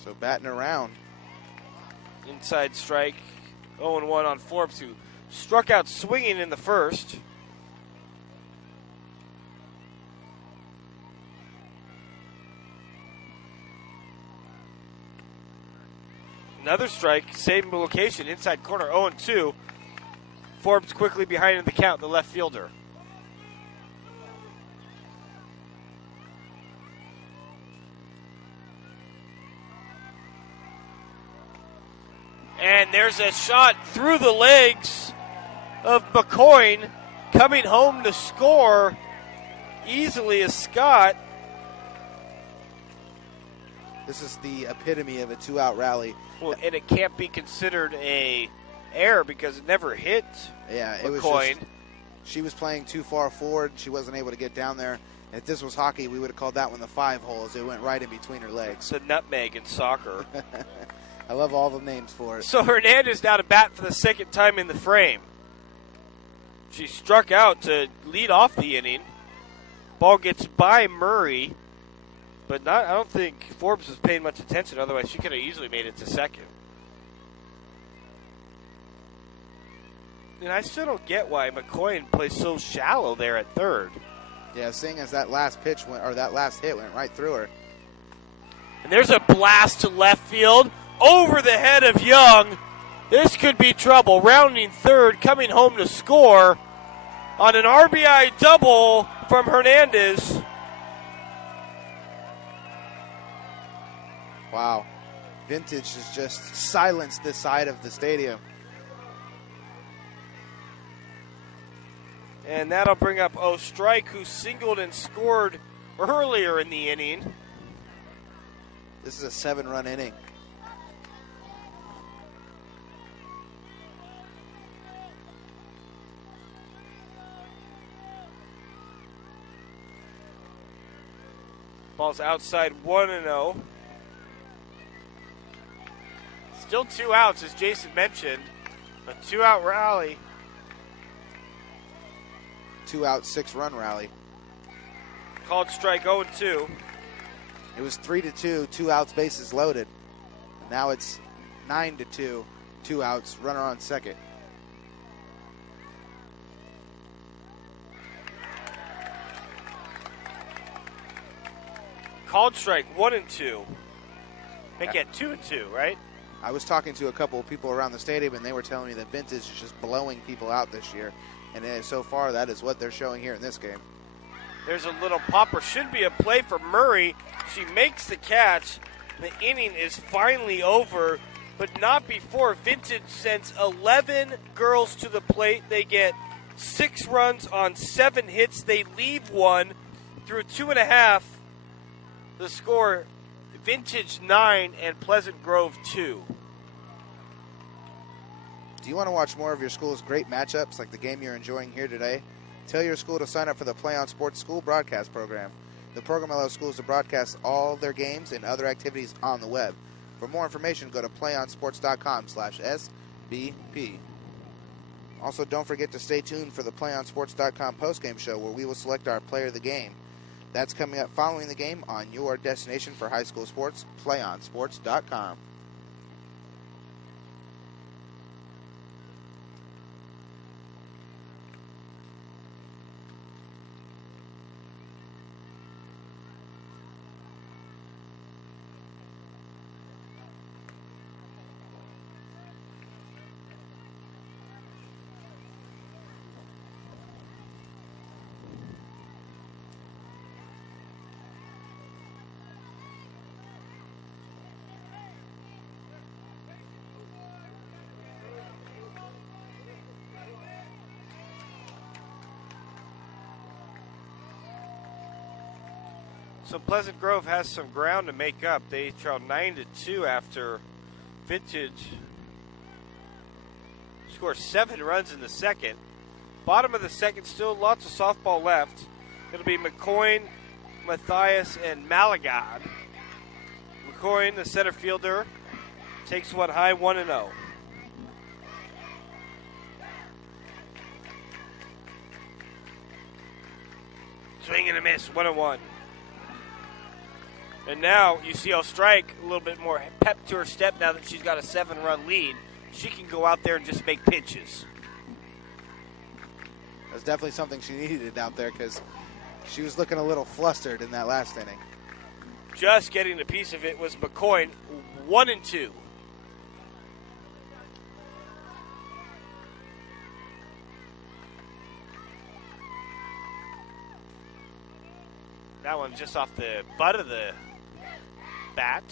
So batting around. Inside strike, 0-1 on Forbes, who struck out swinging in the first. Another strike, same location, inside corner, 0-2. Forbes quickly behind in the count, the left fielder. And there's a shot through the legs of McCoy, coming home to score easily as Scott. This is the epitome of a 2-out rally. Well, and it can't be considered a error because it never hit Yeah, McCoy. it was just, she was playing too far forward. She wasn't able to get down there. If this was hockey, we would have called that one the 5 holes. It went right in between her legs. The nutmeg in soccer. I love all the names for it. So Hernandez now to bat for the second time in the frame. She struck out to lead off the inning. Ball gets by Murray, but not. I don't think Forbes was paying much attention. Otherwise, she could have easily made it to second. And I still don't get why McCoy plays so shallow there at third. Yeah, seeing as that last pitch went, or that last hit went right through her. And there's a blast to left field. Over the head of Young. This could be trouble. Rounding third, coming home to score on an RBI double from Hernandez. Wow. Vintage has just silenced this side of the stadium. And that'll bring up Ostrike, who singled and scored earlier in the inning. This is a 7-run inning. Ball's outside 1-0. Still 2 outs, as Jason mentioned. A 2-out rally. 2-out, 6-run rally. Called strike 0-2. It was 3-2, 2 outs, bases loaded. Now it's 9-2, 2 outs, runner on second. Called strike 1-2. Make it 2-2, right? I was talking to a couple of people around the stadium, and they were telling me that Vintage is just blowing people out this year. And so far, that is what they're showing here in this game. There's a little popper. Should be a play for Murray. She makes the catch. The inning is finally over, but not before. Vintage sends 11 girls to the plate. They get 6 runs on 7 hits. They leave one through 2.5. The score, Vintage 9 and Pleasant Grove 2. Do you want to watch more of your school's great matchups like the game you're enjoying here today? Tell your school to sign up for the Play on Sports School Broadcast Program. The program allows schools to broadcast all their games and other activities on the web. For more information, go to playonsports.com/SBP. Also, don't forget to stay tuned for the playonsports.com postgame show where we will select our player of the game. That's coming up following the game on your destination for high school sports, playonsports.com. So Pleasant Grove has some ground to make up. They trail 9-2 after Vintage scores 7 runs in the second. Bottom of the second, still lots of softball left. It'll be McCoy, Matthias, and Malagad. McCoy, the center fielder, takes one high, 1-0. Swing and a miss, 1-1. And now you see Strike a little bit more pep to her step now that she's got a 7-run lead. She can go out there and just make pitches. That's definitely something she needed out there because she was looking a little flustered in that last inning. Just getting a piece of it was McCoy, 1-2. That one just off the butt of the bat.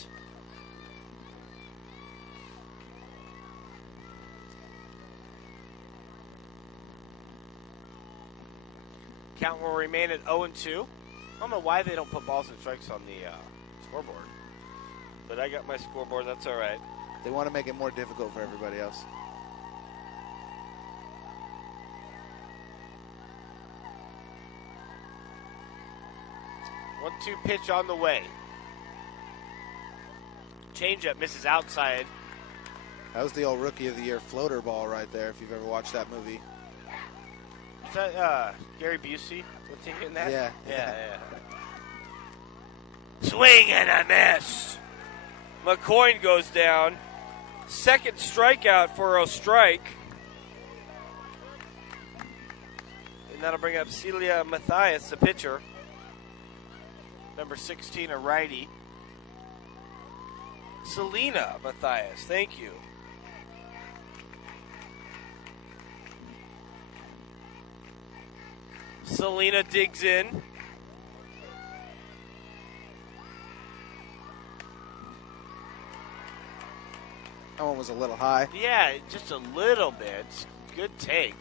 Count will remain at 0-2. I don't know why they don't put balls and strikes on the scoreboard. But I got my scoreboard. That's all right. They want to make it more difficult for everybody else. One-two pitch on the way. Changeup misses outside. That was the old Rookie of the Year floater ball right there, if you've ever watched that movie. Is that Gary Busey? What's he in that? Yeah. Swing and a miss. McCoy goes down. Second strikeout for Strike. And that'll bring up Celia Matthias, the pitcher. Number 16, a righty. Selena Matthias, thank you. Selena digs in. That one was a little high. Yeah, just a little bit. Good take.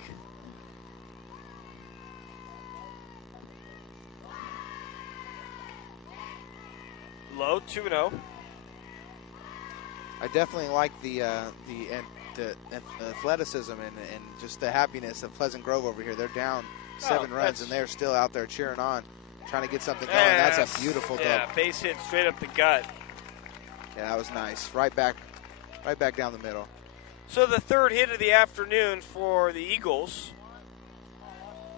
Low, 2-0. I definitely like the athleticism and just the happiness of Pleasant Grove over here. They're down 7 runs, and they're still out there cheering on, trying to get something going. Yes. That's a beautiful double. Yeah, base hit straight up the gut. Yeah, that was nice. Right back down the middle. So the third hit of the afternoon for the Eagles.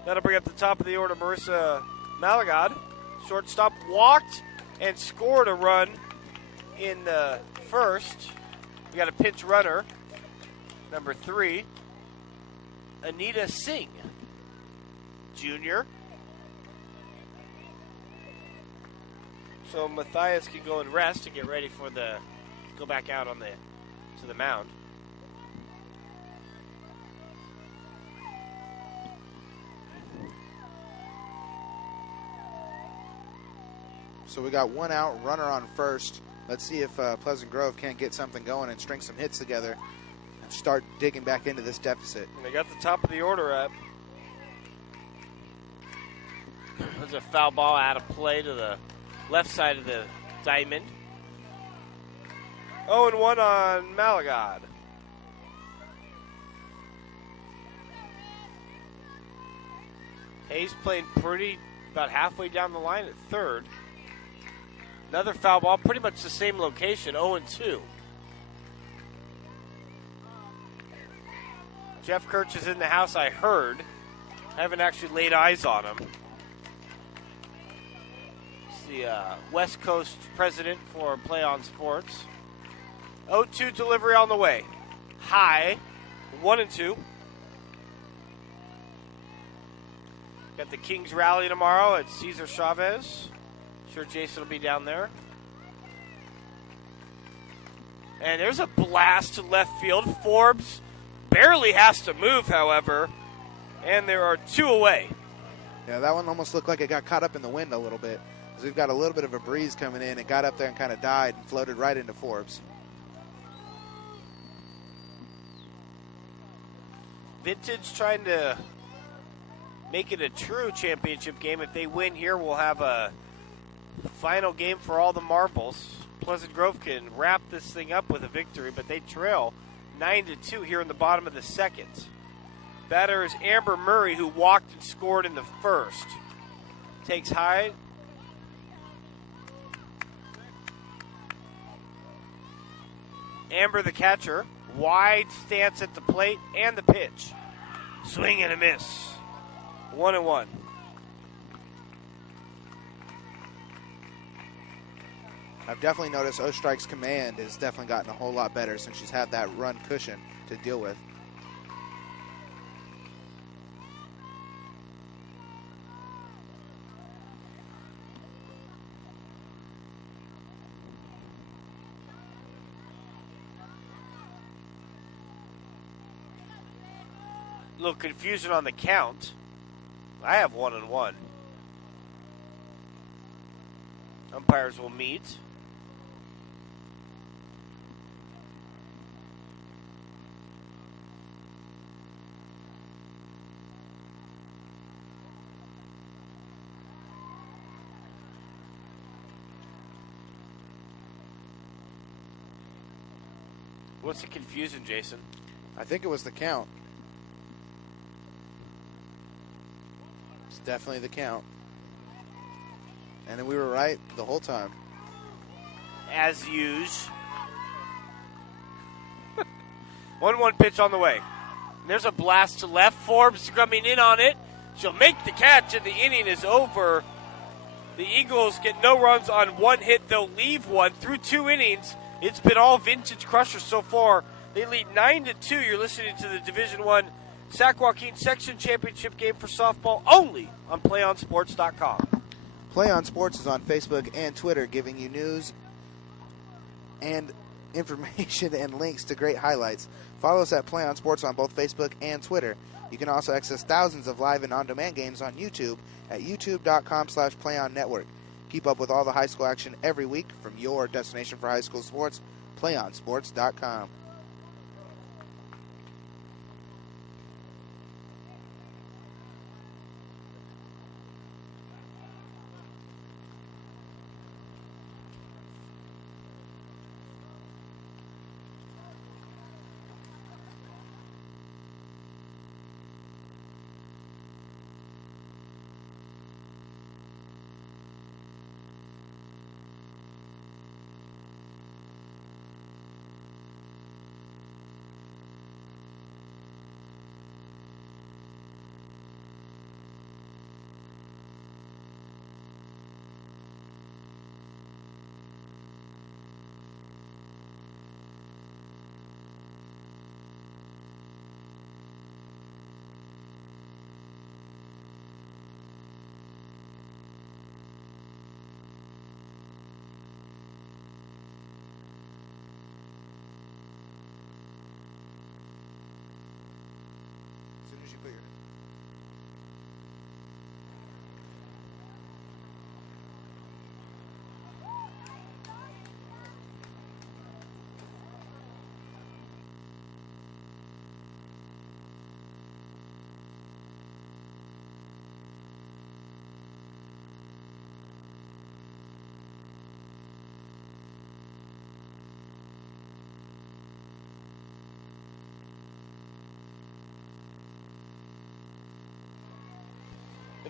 That'll bring up the top of the order, Marissa Malagad. Shortstop walked and scored a run in the first. We got a pinch runner, number 3, Anita Singh, Jr. So Matthias can go and rest and get ready for go back out to the mound. So we got one out, runner on first. Let's see if Pleasant Grove can't get something going and string some hits together and start digging back into this deficit. And they got the top of the order up. There's a foul ball out of play to the left side of the diamond. 0-1 on Malagod. Hayes playing pretty about halfway down the line at third. Another foul ball, pretty much the same location, 0-2. Jeff Kirch is in the house, I heard. I haven't actually laid eyes on him. He's the West Coast president for Play On Sports. 0-2 delivery on the way. High, 1-2. Got the Kings rally tomorrow at Cesar Chavez. Sure Jason will be down there. And there's a blast to left field. Forbes barely has to move, however. And there are two away. Yeah, that one almost looked like it got caught up in the wind a little bit. Because we've got a little bit of a breeze coming in. It got up there and kind of died and floated right into Forbes. Vintage trying to make it a true championship game. If they win here, we'll have a final game for all the marbles. Pleasant Grove can wrap this thing up with a victory, but they trail 9-2 here in the bottom of the second. Batter is Amber Murray, who walked and scored in the first. Takes high. Amber, the catcher, wide stance at the plate and the pitch. Swing and a miss. 1-1. I've definitely noticed Ostrike's command has definitely gotten a whole lot better since she's had that run cushion to deal with. A little confusion on the count. I have 1-1. Umpires will meet. What's the confusion, Jason? I think it was the count. It's definitely the count. And then we were right the whole time. As usual. 1-1 pitch on the way. And there's a blast to left. Forbes coming in on it. She'll make the catch, and the inning is over. The Eagles get no runs on one hit. They'll leave one through 2 innings. It's been all Vintage Crushers so far. They lead 9-2. You're listening to the Division I Sac-Joaquin Section Championship game for softball only on PlayOnSports.com. Play On Sports is on Facebook and Twitter, giving you news and information and links to great highlights. Follow us at Play On Sports on both Facebook and Twitter. You can also access thousands of live and on-demand games on YouTube at youtube.com/PlayOnNetwork. Keep up with all the high school action every week from your destination for high school sports, PlayOnSports.com.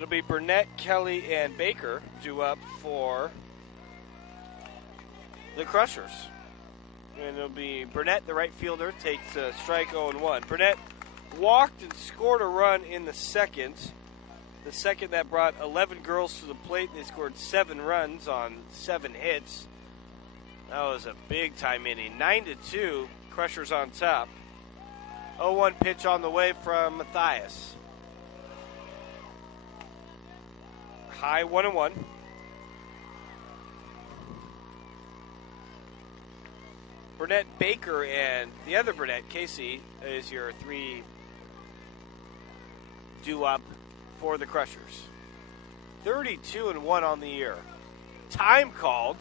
It'll be Burnett, Kelly, and Baker due up for the Crushers. And it'll be Burnett, the right fielder, takes a strike 0-1. Burnett walked and scored a run in the second. The second that brought 11 girls to the plate. They scored 7 runs on 7 hits. That was a big-time inning. 9-2, Crushers on top. 0-1 pitch on the way from Matthias. High 1-1. Burnett, Baker, and the other Burnett, Casey, is your 3 due up for the Crushers. 32-1 on the year. Time called.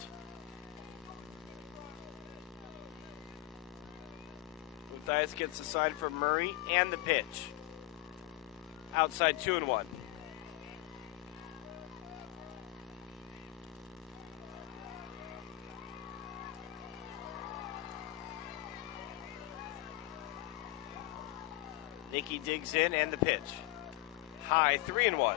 Matthias gets the sign from Murray and the pitch. Outside 2-1. Nicky digs in and the pitch. High 3-1.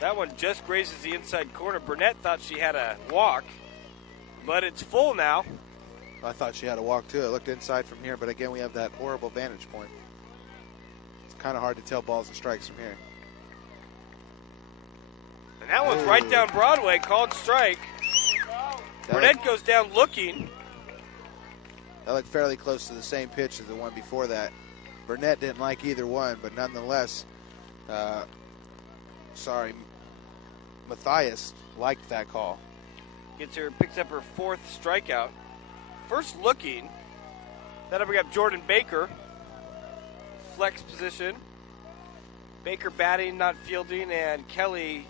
That one just grazes the inside corner. Burnett thought she had a walk, but it's full now. I thought she had a walk too. It looked inside from here, but again, we have that horrible vantage point. It's kind of hard to tell balls and strikes from here. And that one's right down Broadway, called strike. Burnett goes down looking. That looked fairly close to the same pitch as the one before that. Burnett didn't like either one, but nonetheless, Matthias liked that call. Picks up her 4th strikeout. First looking. That'll bring up Jordan Baker. Flex position. Baker batting, not fielding, and Kelly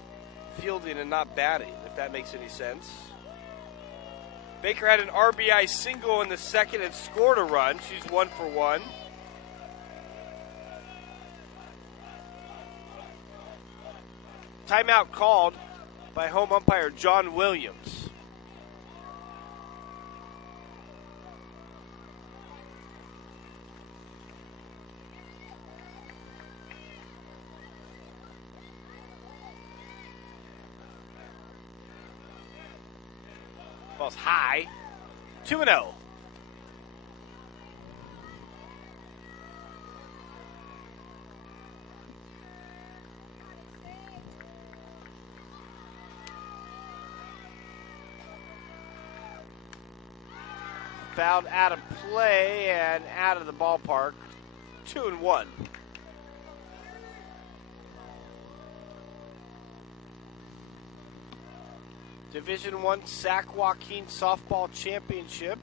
fielding and not batting, if that makes any sense. Baker had an RBI single in the second and scored a run. She's 1 for 1. Timeout called by home umpire John Williams. Ball's high. 2-0. Fouled out of play and out of the ballpark. 2-1. Division I Sac-Joaquin Softball Championship.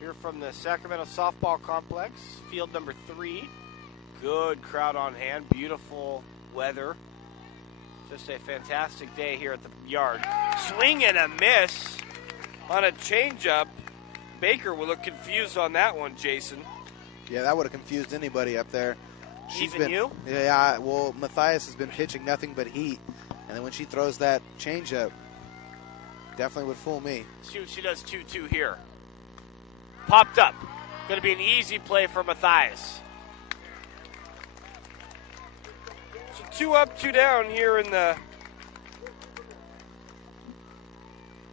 Here from the Sacramento Softball Complex. Field number 3. Good crowd on hand. Beautiful weather. Just a fantastic day here at the yard. Swing and a miss on a changeup. Baker will look confused on that one, Jason. Yeah, that would have confused anybody up there. You? Yeah, well, Matthias has been pitching nothing but heat. And then when she throws that changeup, definitely would fool me. See what she does 2-2 here. Popped up. Going to be an easy play for Matthias. So 2 up, 2 down here in the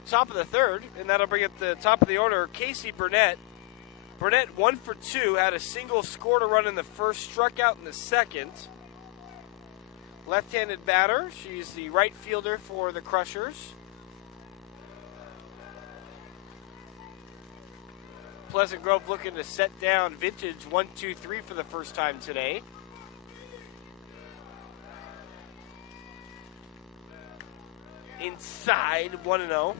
top of the 3rd. And that'll bring up the top of the order, Casey Burnett. Burnett 1 for 2, had a single, scored a run in the first, struck out in the second. Left-handed batter. She's the right fielder for the Crushers. Pleasant Grove looking to set down Vintage 1-2-3 for the first time today. Inside 1-0.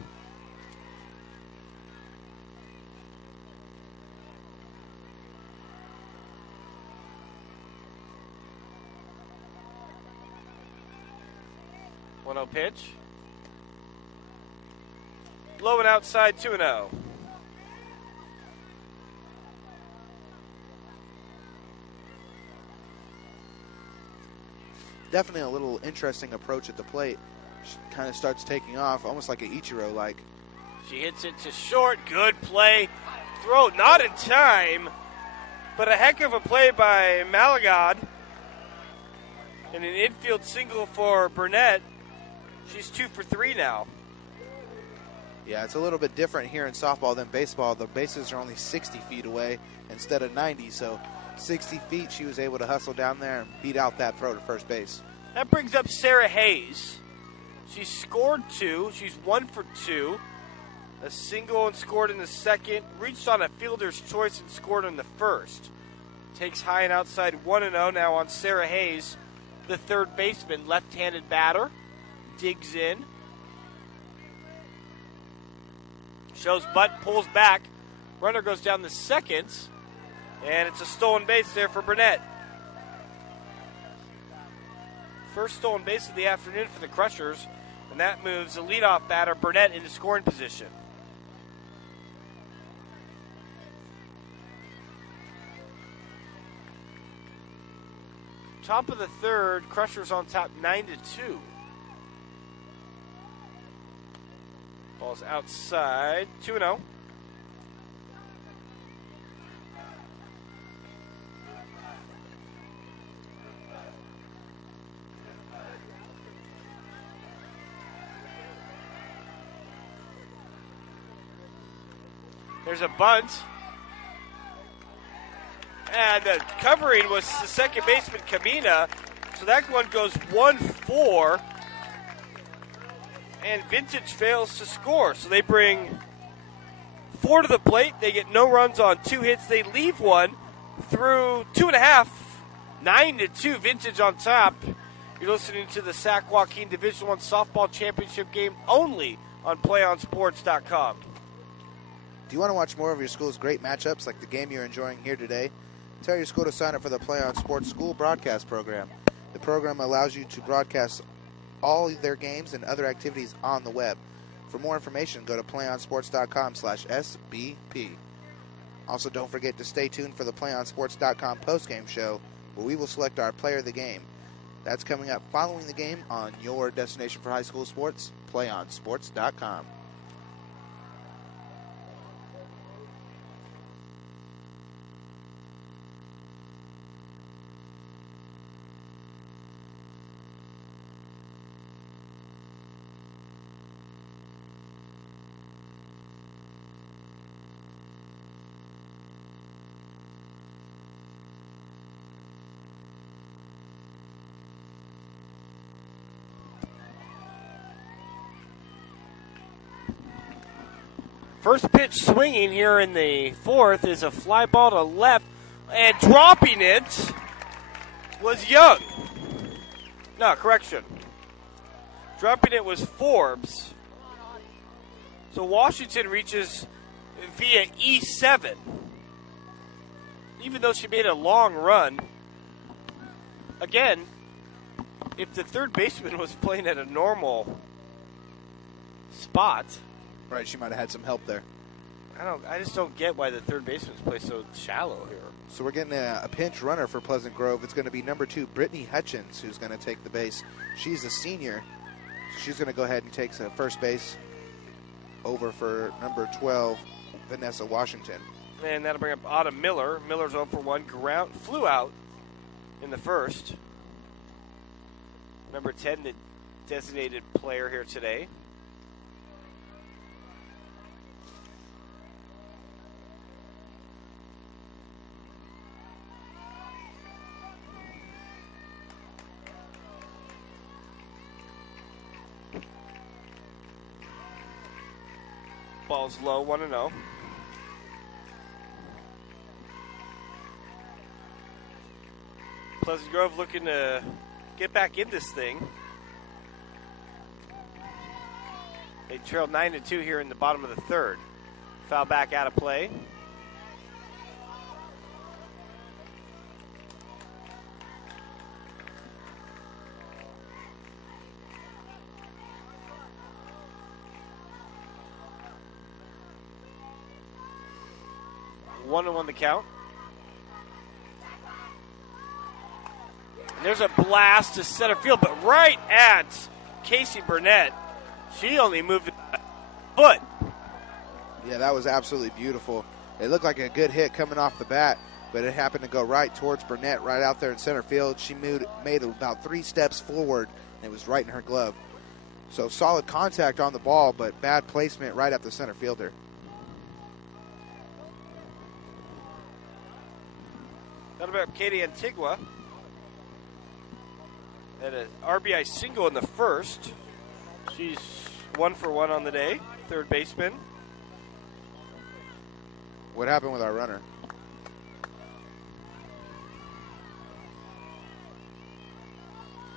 Pitch. Low and outside 2-0. definitely a little interesting approach at the plate. She kind of starts taking off, almost like an Ichiro-like. She hits it to short. Good play. Throw not in time, but a heck of a play by Malagod. And an infield single for Burnett. She's 2 for 3 now. Yeah, it's a little bit different here in softball than baseball. The bases are only 60 feet away instead of 90, so 60 feet she was able to hustle down there and beat out that throw to first base. That brings up Sarah Hayes. She scored 2. She's 1 for 2. A single and scored in the second. Reached on a fielder's choice and scored in the first. Takes high and outside 1-0 now on Sarah Hayes, the third baseman, left-handed batter. Digs in. Shows butt, pulls back. Runner goes down the second. And it's a stolen base there for Burnett. First stolen base of the afternoon for the Crushers. And that moves the leadoff batter, Burnett, into scoring position. Top of the third, Crushers on top 9-2. Ball's outside, 2-0. There's a bunt. And the covering was the second baseman, Kamina. So that one goes 1-4. And Vintage fails to score. So they bring 4 to the plate. They get no runs on 2 hits. They leave one through 2.5. 9-2, Vintage on top. You're listening to the Sac-Joaquin Division I Softball Championship game only on PlayOnSports.com. Do you want to watch more of your school's great matchups like the game you're enjoying here today? Tell your school to sign up for the Play On Sports School Broadcast Program. The program allows you to broadcast all their games and other activities on the web. For more information, go to playonsports.com/SBP. Also, don't forget to stay tuned for the PlayOnSports.com postgame show, where we will select our player of the game. That's coming up following the game on your destination for high school sports, PlayOnSports.com. First pitch swinging here in the fourth is a fly ball to left, and dropping it was Young. No, correction. Dropping it was Forbes. So Washington reaches via E7. Even though she made a long run, again, if the third baseman was playing at a normal spot, right, she might have had some help there. I just don't get why the third baseman's play so shallow here. So we're getting a pinch runner for Pleasant Grove. It's going to be number 2, Brittany Hutchins, who's going to take the base. She's a senior. She's going to go ahead and take first base over for number 12, Vanessa Washington. And that'll bring up Autumn Miller. Miller's 0 for 1. Ground flew out in the first. Number 10, the designated player here today. Ball's low, 1-0. Pleasant Grove looking to get back in this thing. They trailed 9-2 here in the bottom of the third. Foul back out of play. One the count. And there's a blast to center field, but right at Casey Burnett. She only moved a foot. Yeah, that was absolutely beautiful. It looked like a good hit coming off the bat, but it happened to go right towards Burnett, right out there in center field. She made about 3 steps forward, and it was right in her glove. So solid contact on the ball, but bad placement right at the center fielder. That about Katie Antigua. Had an RBI single in the first. She's 1 for 1 on the day, third baseman. What happened with our runner?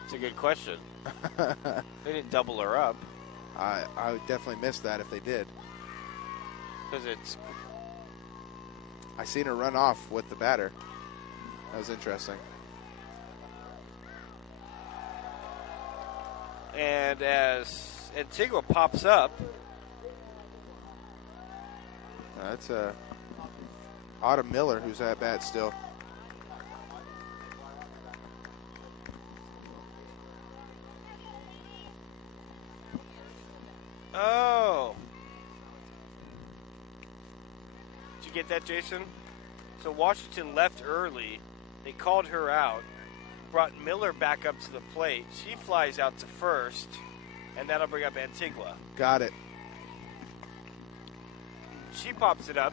It's a good question. They didn't double her up. I would definitely miss that if they did. Because it's... I seen her run off with the batter. That was interesting. And as Antigua pops up... That's Autumn Miller who's at bat still. Oh. Did you get that, Jason? So Washington left early. They called her out, brought Miller back up to the plate. She flies out to first, and that'll bring up Antigua. Got it. She pops it up.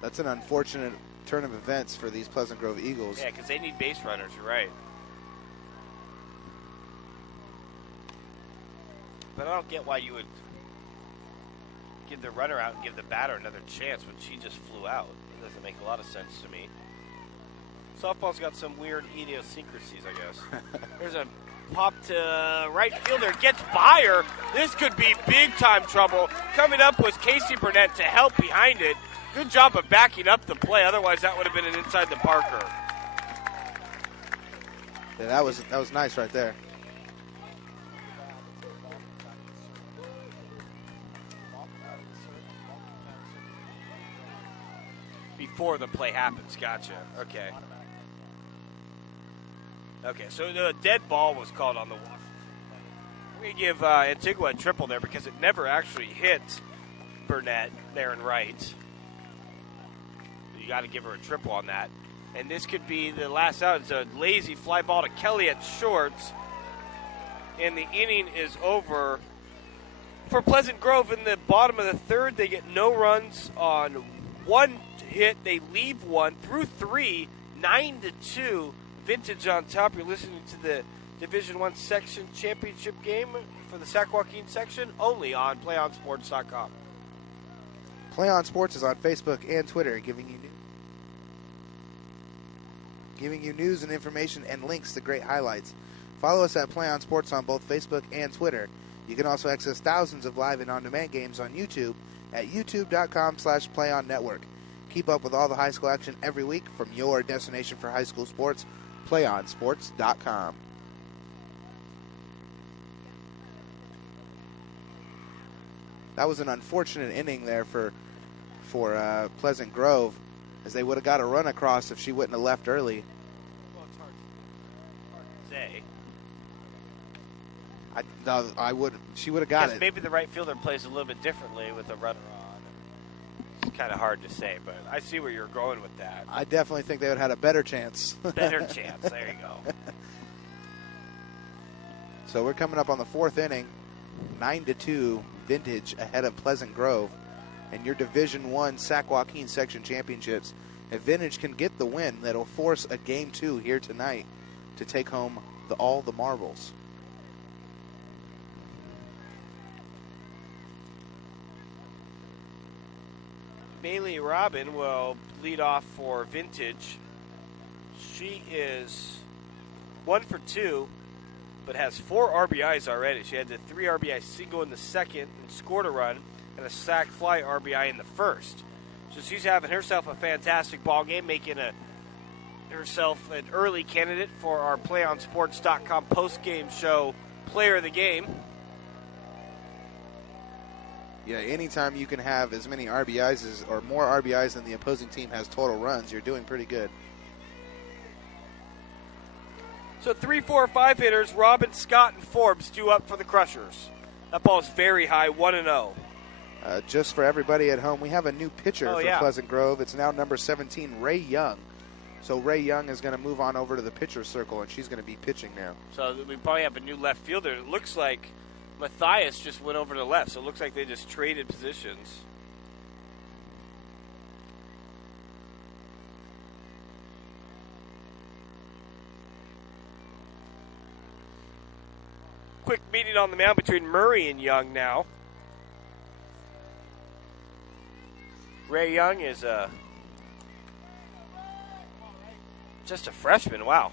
That's an unfortunate turn of events for these Pleasant Grove Eagles. Yeah, because they need base runners, you're right. But I don't get why you would give the runner out and give the batter another chance when she just flew out. It doesn't make a lot of sense to me. Softball's got some weird idiosyncrasies, I guess. There's a pop to right fielder, gets by her. This could be big-time trouble. Coming up was Casey Burnett to help behind it. Good job of backing up the play. Otherwise, that would have been an inside the Parker. Yeah, that was nice right there. Before the play happens, gotcha. Okay. Okay, so the dead ball was called on the Washington. We're going to give Antigua a triple there because it never actually hit Burnett there in right. You got to give her a triple on that. And this could be the last out. It's a lazy fly ball to Kelly at short. And the inning is over. For Pleasant Grove in the bottom of the third, they get no runs on one hit. They leave one through 3, 9-2. Vintage on top. You're listening to the Division I section championship game for the Sac-Joaquin section, only on playonsports.com. Play On Sports is on Facebook and Twitter, giving you news and information and links to great highlights. Follow us at Play On Sports on both Facebook and Twitter. You can also access thousands of live and on-demand games on YouTube at youtube.com/playonnetwork. Keep up with all the high school action every week from your destination for high school sports, playonsports.com. That was an unfortunate inning there for Pleasant Grove, as they would have got a run across if she wouldn't have left early. Well, it's hard to say. She would have got it. Maybe the right fielder plays a little bit differently with a runner on. It's kind of hard to say, but I see where you're going with that. I definitely think they would have had a better chance. Better chance. There you go. So we're coming up on the fourth inning, 9-2 Vintage ahead of Pleasant Grove. And your Division I Sac-Joaquin section championships. If Vintage can get the win, that'll force a Game 2 here tonight to take home all the marbles. Bailey Robin will lead off for Vintage. She is 1 for 2, but has 4 RBIs already. She had the 3 RBI single in the second and scored a run, and a sac fly RBI in the first. So she's having herself a fantastic ball game, making herself an early candidate for our PlayOnSports.com post-game show player of the game. Yeah, anytime you can have as many RBIs or more RBIs than the opposing team has total runs, you're doing pretty good. So 3, 4, 5 hitters, Robin, Scott, and Forbes due up for the Crushers. That ball is very high, 1-0. Just for everybody at home, we have a new pitcher for yeah. Pleasant Grove. It's now number 17, Ray Young. So Ray Young is going to move on over to the pitcher circle, and she's going to be pitching now. So we probably have a new left fielder. It looks like Matthias just went over to left, so it looks like they just traded positions. Quick meeting on the mound between Murray and Young now. Ray Young is just a freshman. Wow.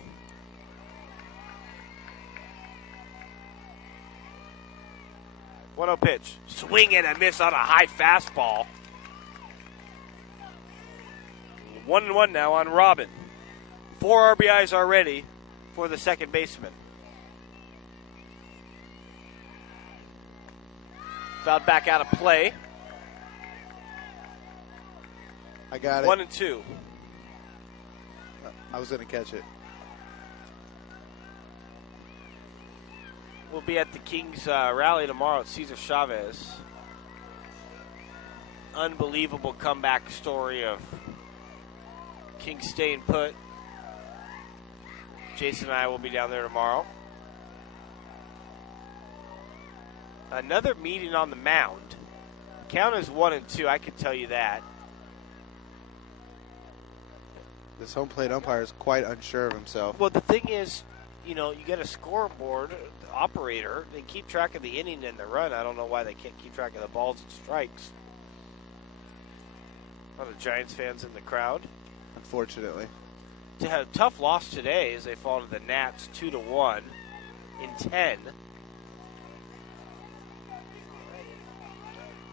1-0 pitch. Swing and a miss on a high fastball. 1-1 now on Robin. 4 RBIs already for the second baseman. Fouled back out of play. I got it. 1-2. I was going to catch it. We'll be at the Kings rally tomorrow at Cesar Chavez. Unbelievable comeback story of Kings staying put. Jason and I will be down there tomorrow. Another meeting on the mound. Count is 1-2, I can tell you that. This home plate umpire is quite unsure of himself. Well, the thing is, you get a scoreboard operator. They keep track of the inning and the run. I don't know why they can't keep track of the balls and strikes. A lot of Giants fans in the crowd. Unfortunately. To have a tough loss today as they fall to the Nats 2-1 in 10.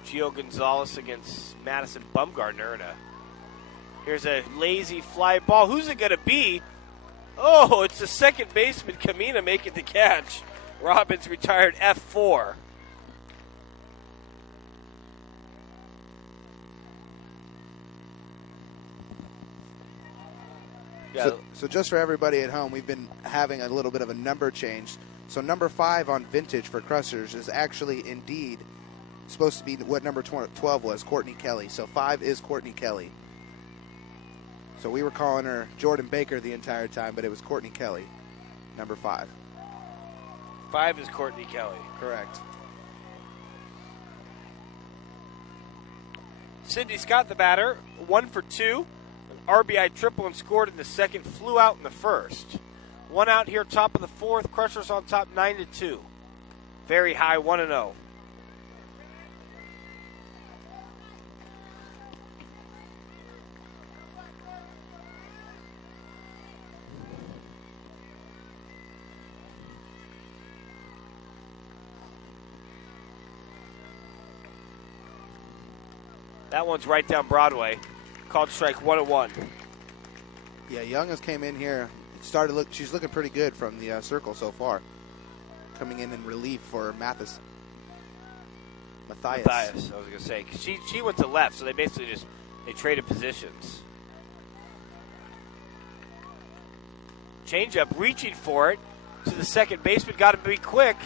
Gio Gonzalez against Madison Bumgardner. Here's a lazy fly ball. Who's it going to be? Oh, it's the second baseman, Kamina, making the catch. Robbins retired F4. Yeah. So just for everybody at home, we've been having a little bit of a number change. So number 5 on vintage for Crushers is actually indeed supposed to be what number 12 was, Courtney Kelly. So 5 is Courtney Kelly. So we were calling her Jordan Baker the entire time, but it was Courtney Kelly, number 5. 5 is Courtney Kelly. Correct. Cindy Scott, the batter, 1 for 2. An RBI triple and scored in the second, flew out in the first. 1 out here, top of the 4th. Crushers on top, 9-2. Very high, 1-0. That one's right down Broadway. Called strike 1-1. Yeah, Young has came in here. She's looking pretty good from the circle so far. Coming in relief for Matthias. I was going to say. 'Cause she went to left, so they basically they traded positions. Changeup, reaching for it to the second baseman. Got to be quick.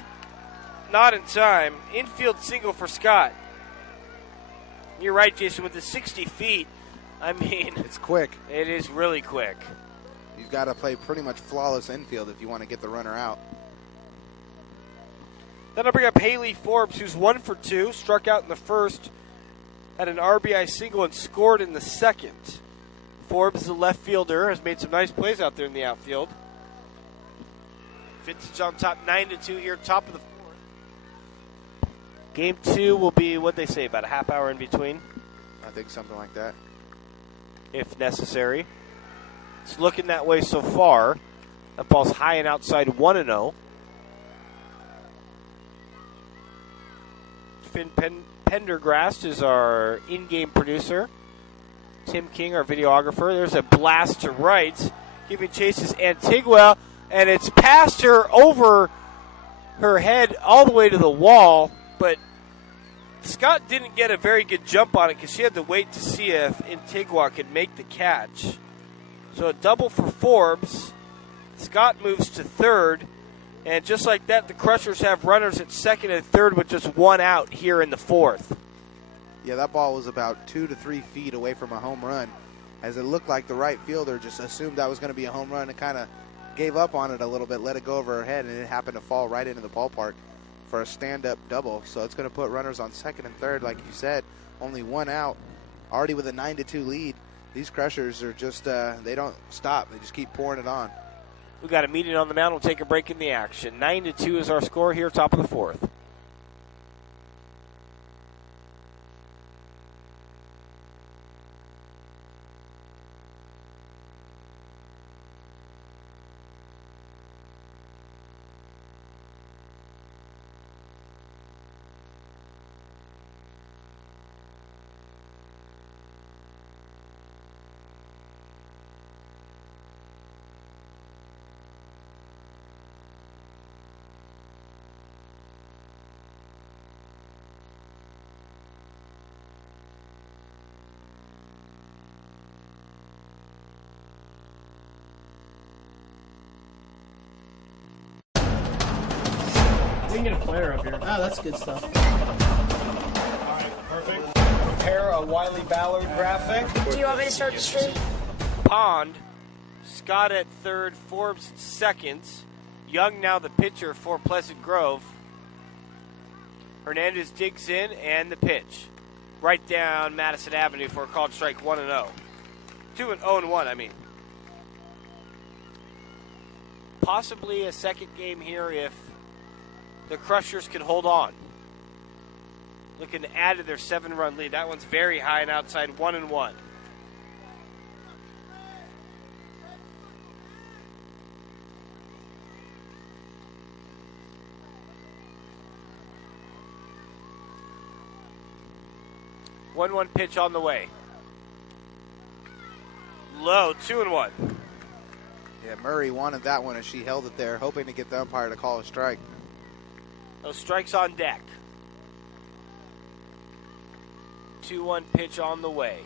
Not in time. Infield single for Scott. You're right, Jason, with the 60 feet, I mean... It's quick. It is really quick. You've got to play pretty much flawless infield if you want to get the runner out. Then I'll bring up Haley Forbes, who's 1 for 2, struck out in the first, had an RBI single and scored in the second. Forbes, the left fielder, has made some nice plays out there in the outfield. Vintage on top, 9-2 here, top of the 4th. Game 2 will be, what'd they say, about a half hour in between? I think something like that. If necessary. It's looking that way so far. That ball's high and outside, 1-0. Finn Pendergrast is our in-game producer. Tim King, our videographer. There's a blast to right. Giving chase is Antigua, and it's past her over her head all the way to the wall. But Scott didn't get a very good jump on it because she had to wait to see if Antigua could make the catch. So a double for Forbes. Scott moves to third. And just like that, the Crushers have runners at second and third with just one out here in the fourth. Yeah, that ball was about 2 to 3 feet away from a home run, as it looked like the right fielder just assumed that was going to be a home run and kind of gave up on it a little bit, let it go over her head, and it happened to fall right into the ballpark for a stand-up double. So it's going to put runners on second and third, like you said, only one out, already with a 9-2 lead. These Crushers are just, they don't stop. They just keep pouring it on. We've got a meeting on the mound. We'll take a break in the action. 9-2 is our score here, top of the fourth. We can get a player up here. Oh, that's good stuff. All right, perfect. Prepare a Wiley Ballard graphic. Do you want me to start the stream? Pond, Scott at third, Forbes at second. Young now the pitcher for Pleasant Grove. Hernandez digs in, and the pitch. Right down Madison Avenue for a called strike, 1-0. 2-0-1, I mean. Possibly a second game here if the Crushers can hold on. Looking to add to their 7-run lead. That one's very high and outside, 1-1. One pitch on the way. Low, 2-1. Yeah, Murray wanted that one as she held it there, hoping to get the umpire to call a strike. Those strikes on deck. 2-1 pitch on the way.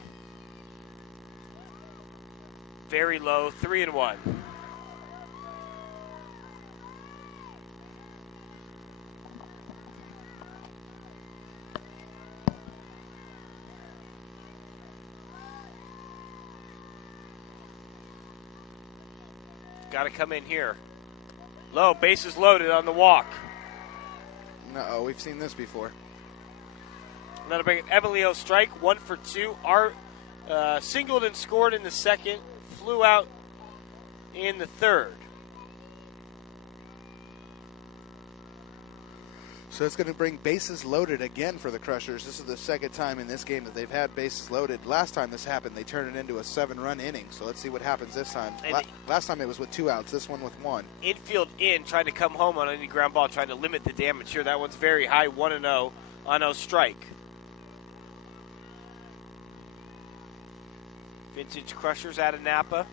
Very low, 3-1. Got to come in here. Low, bases loaded on the walk. No, we've seen this before. That'll bring it Emilio strike, 1 for 2. Singled and scored in the second, flew out in the third. So it's going to bring bases loaded again for the Crushers. This is the second time in this game that they've had bases loaded. Last time this happened, they turned it into a 7-run inning. So let's see what happens this time. Last time it was with 2 outs, this one with 1. Infield in, trying to come home on any ground ball, trying to limit the damage here. That one's very high, 1-0 on a strike. Vintage Crushers out of Napa.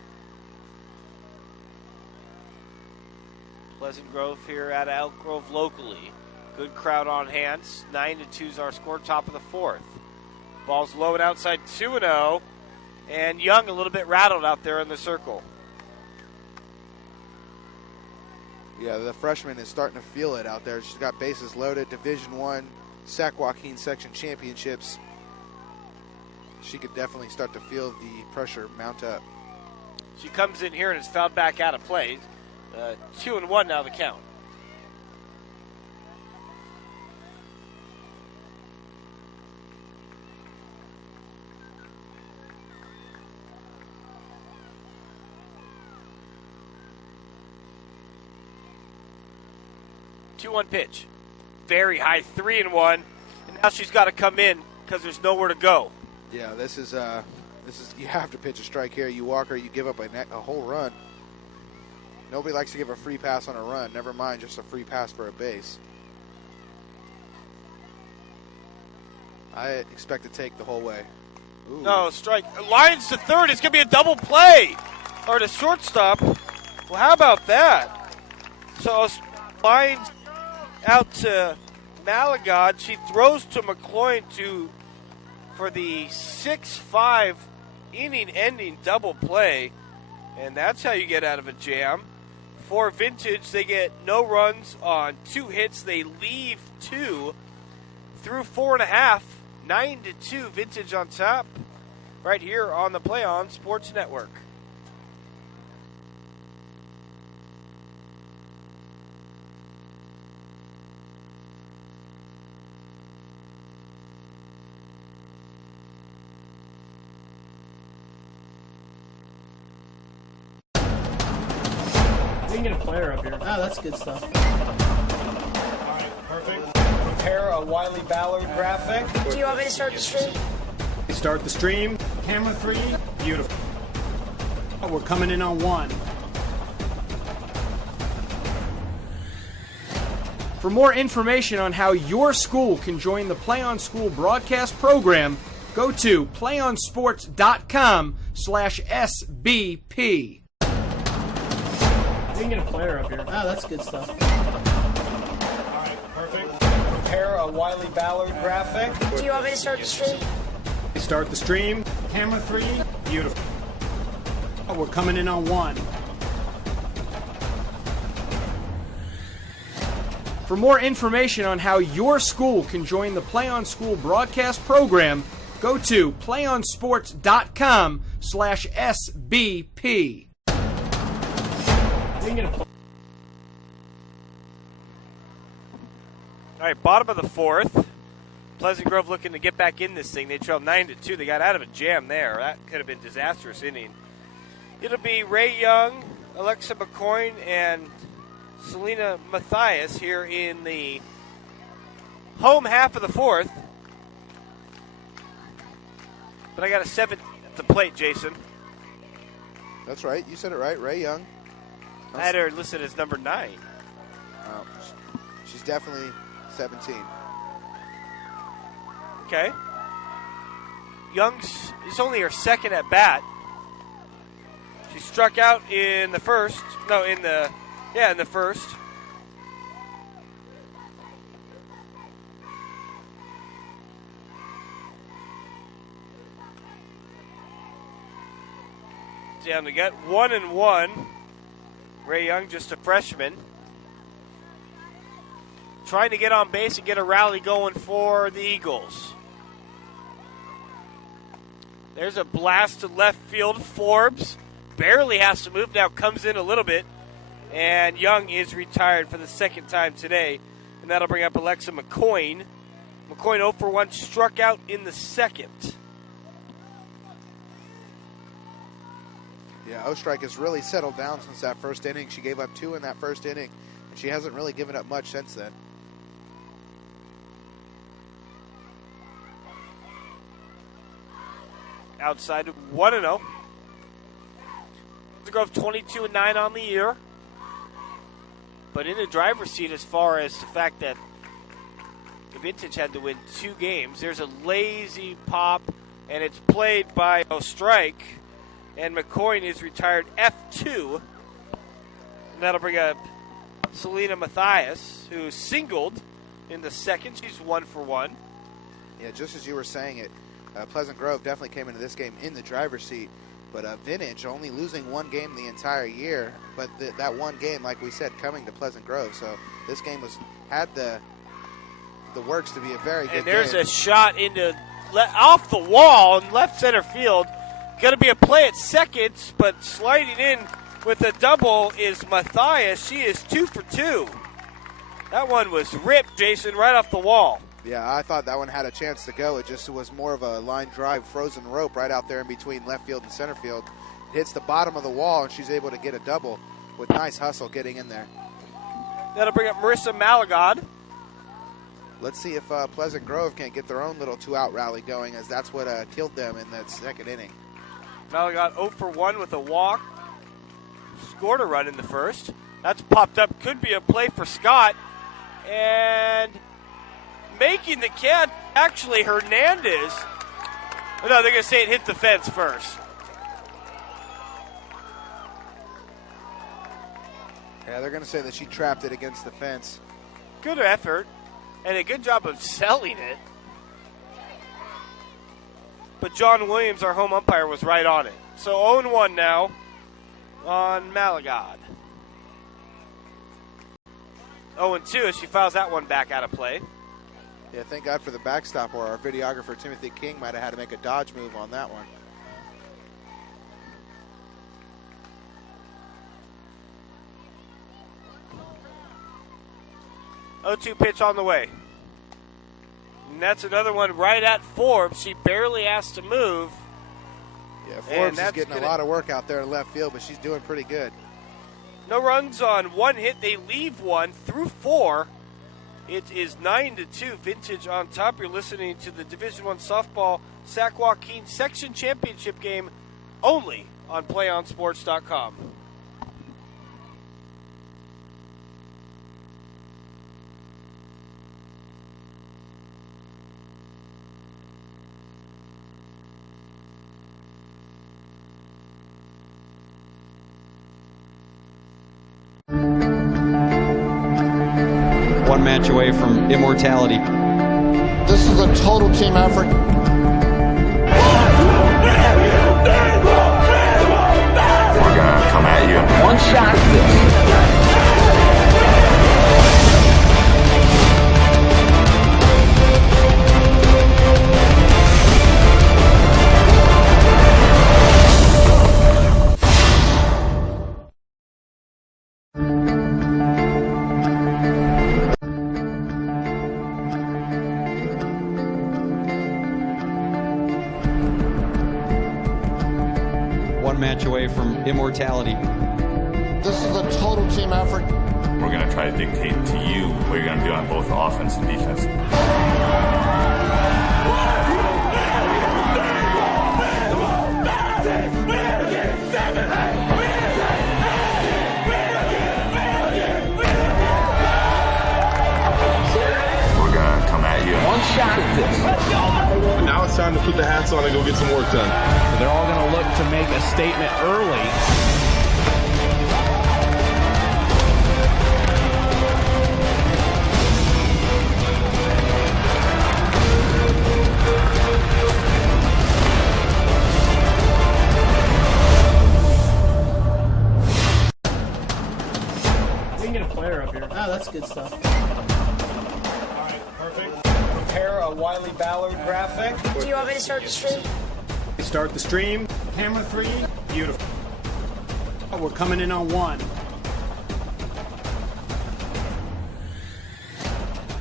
Pleasant Grove here out of Elk Grove locally. Good crowd on hands. 9-2 is our score, top of the fourth. Ball's low and outside, 2-0. And Young a little bit rattled out there in the circle. Yeah, the freshman is starting to feel it out there. She's got bases loaded. Division I, Sac-Joaquin section championships. She could definitely start to feel the pressure mount up. She comes in here and is fouled back out of play. 2-1 now the count. Two-one pitch. Very high, 3-1. And now she's got to come in because there's nowhere to go. Yeah, this is you have to pitch a strike here. You walk her, you give up a whole run. Nobody likes to give a free pass on a run, never mind just a free pass for a base. I expect to take the whole way. Ooh. No, strike. Lines to third. It's going to be a double play. Or to shortstop. Well, how about that? So lines out to Malagod. She throws to McCloyne for the 6-5 inning-ending double play. And that's how you get out of a jam. For Vintage, they get no runs on 2 hits. They leave 2 through 4.5. 9-2, Vintage on top. Right here on the Play On Sports Network. We can get a player up here. Oh, that's good stuff. All right, perfect. Prepare a Wiley Ballard graphic. Do you want me to start the stream? Start the stream. Camera 3. Beautiful. We're coming in on 1. For more information on how your school can join the Play On School broadcast program, go to playonsports.com/SBP. We can get a player up here. Oh, that's good stuff. All right, perfect. Prepare a Wiley Ballard graphic. Do you want me to start the stream? Start the stream. Camera 3. Beautiful. We're coming in on 1. For more information on how your school can join the Play On School broadcast program, go to playonsports.com/SBP. All right, bottom of the 4th. Pleasant Grove looking to get back in this thing. They trailed 9-2. They got out of a jam there. That could have been a disastrous inning. It'll be Ray Young, Alexa McCoy, and Selena Mathias here in the home half of the 4th. But I got a 7 at the plate, Jason. That's right. You said it right. Ray Young. I had her listed as number 9. Oh, she's definitely 17. Okay. Young's is only her 2nd at bat. She struck out in the first. No, in the first. Down to get 1-1. Ray Young, just a freshman. Trying to get on base and get a rally going for the Eagles. There's a blast to left field. Forbes barely has to move now, comes in a little bit. And Young is retired for the 2nd time today. And that'll bring up Alexa McCoy. McCoy 0 for 1, struck out in the 2nd. Yeah, Ostrike has really settled down since that first inning. She gave up 2 in that first inning, and she hasn't really given up much since then. Outside 1-0. Grove 22-9 on the year. But in the driver's seat as far as the fact that the Vintage had to win 2 games. There's a lazy pop, and it's played by Ostrike. And McCoy is retired F2. And that'll bring up Selena Mathias, who singled in the 2nd. She's 1 for 1. Yeah, just as you were saying it, Pleasant Grove definitely came into this game in the driver's seat. But Vintage only losing 1 game the entire year. But that 1 game, like we said, coming to Pleasant Grove. So this game had the works to be a very good game. And there's a shot into off the wall in left center field. Going to be a play at 2nd, but sliding in with a double is Mathias. She is 2 for 2. That one was ripped, Jason, right off the wall. Yeah, I thought that one had a chance to go. It just was more of a line drive, frozen rope right out there in between left field and center field. It hits the bottom of the wall, and she's able to get a double with nice hustle getting in there. That'll bring up Marissa Malagod. Let's see if Pleasant Grove can't get their own little 2-out rally going, as that's what killed them in that 2nd inning. Malagod 0 for 1 with a walk. Scored a run in the 1st. That's popped up. Could be a play for Scott. And making the catch, actually, Hernandez. Oh, no, they're going to say it hit the fence first. Yeah, they're going to say that she trapped it against the fence. Good effort. And a good job of selling it. But John Williams, our home umpire, was right on it. So 0-1 now on Malagod. 0-2 as she fouls that one back out of play. Yeah, thank God for the backstop, or our videographer Timothy King might have had to make a dodge move on that one. O2 pitch on the way. And that's another one right at Forbes. She barely has to move. Yeah, Forbes is getting a lot of work out there in left field, but she's doing pretty good. No runs on one hit. They leave one through 4. It is 9-2. Vintage on top. You're listening to the Division I softball Sac-Joaquin section championship game only on PlayOnSports.com. One match away from immortality. This is a total team effort. We're gonna come at you. One shot at this. One match away from immortality. This is a total team effort. We're gonna try to dictate to you what you're gonna do on both offense and defense. We're gonna come at you. One shot at this. Now it's time to put the hats on and go get some work done. So they're all going to look to make a statement early. We can get a player up here. Oh, that's good stuff. All right, perfect. Prepare a Wiley Ballard graphic. Do you want me to start the stream? Start the stream. Camera 3. Beautiful. We're coming in on 1.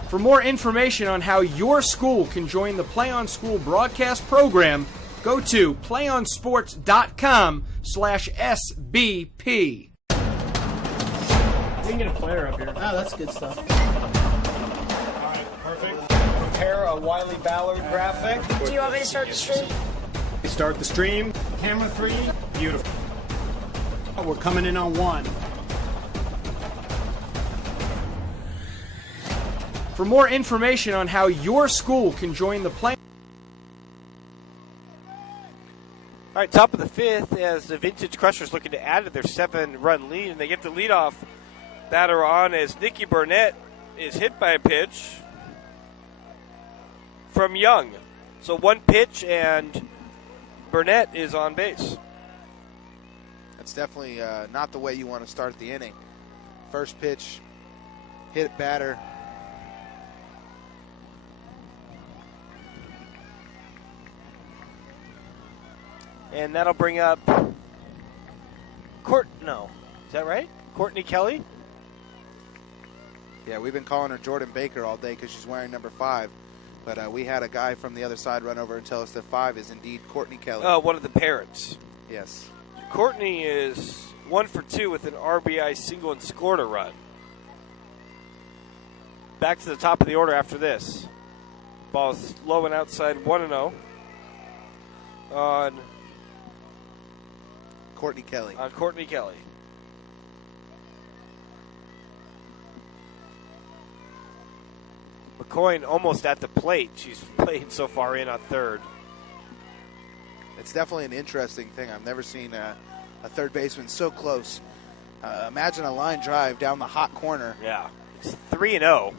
For more information on how your school can join the Play on School broadcast program, go to playonsports.com/SBP. We can get a player up here. Oh, that's good stuff. All right, perfect. Prepare a Wiley Ballard graphic. Do you want me to start the stream? Start the stream. Camera 3. Beautiful. We're coming in on 1. For more information on how your school can join the Play. All right, top of the 5th as the Vintage Crushers looking to add to their 7-run lead, and they get the leadoff batter on as Nikki Burnett is hit by a pitch from Young. So one pitch and Burnett is on base. That's definitely not the way you want to start the inning. First pitch, hit batter. And that'll bring up no. Is that right? Courtney Kelly? Yeah, we've been calling her Jordan Baker all day because she's wearing number 5. But we had a guy from the other side run over and tell us that 5 is indeed Courtney Kelly. Oh, one of the parents. Yes. Courtney is 1 for 2 with an RBI single and scored a run. Back to the top of the order after this. Ball is low and outside 1-0 on Courtney Kelly. McCoy almost at the plate. She's playing so far in on third. It's definitely an interesting thing. I've never seen a third baseman so close. Imagine a line drive down the hot corner. Yeah, it's 3-0.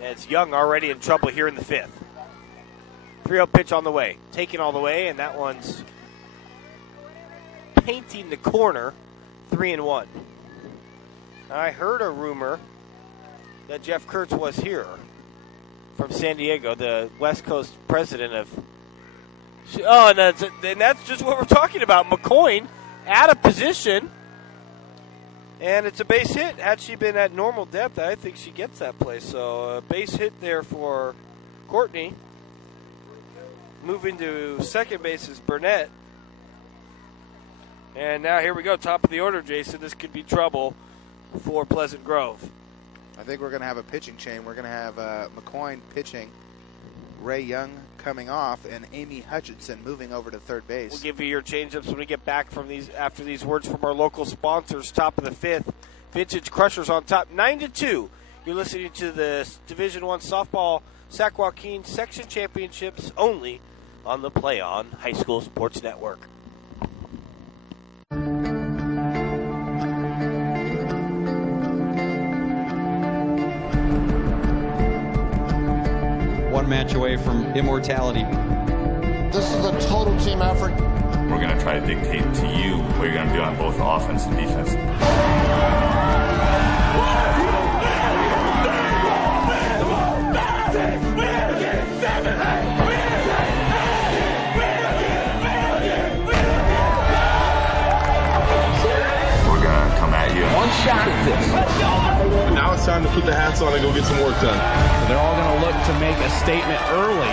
And it's Young already in trouble here in the 5th. 3-0 pitch on the way. Taken all the way, and that one's painting the corner. 3-1. I heard a rumor that Jeff Kurtz was here from San Diego, the West Coast president of. Oh, and that's just what we're talking about. McCoy out of position, and it's a base hit. Had she been at normal depth, I think she gets that play. So a base hit there for Courtney. Moving to second base is Burnett. And now here we go, top of the order, Jason. This could be trouble for Pleasant Grove. I think we're going to have a pitching chain. We're going to have McCoy pitching, Ray Young coming off, and Amy Hutchinson moving over to third base. We'll give you your change-ups when we get back from these after these words from our local sponsors. Top of the fifth, Vintage Crushers on top, 9-2. You're listening to the Division I softball Sac-Joaquin section championships only on the Play On High School Sports Network. One match away from immortality. This is a total team effort. We're going to try to dictate to you what you're going to do on both offense and defense. We're going to come at you. One shot at this. Now it's time to put the hats on and go get some work done. So they're all going to look to make a statement early.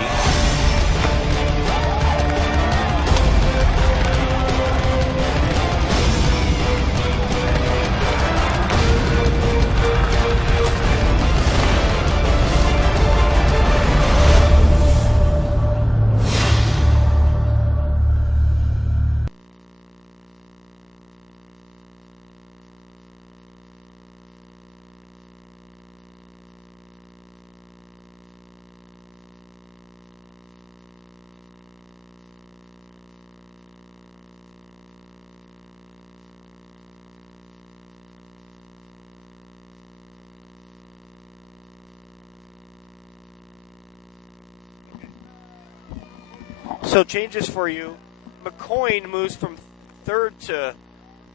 So changes for you. McCoy moves from third to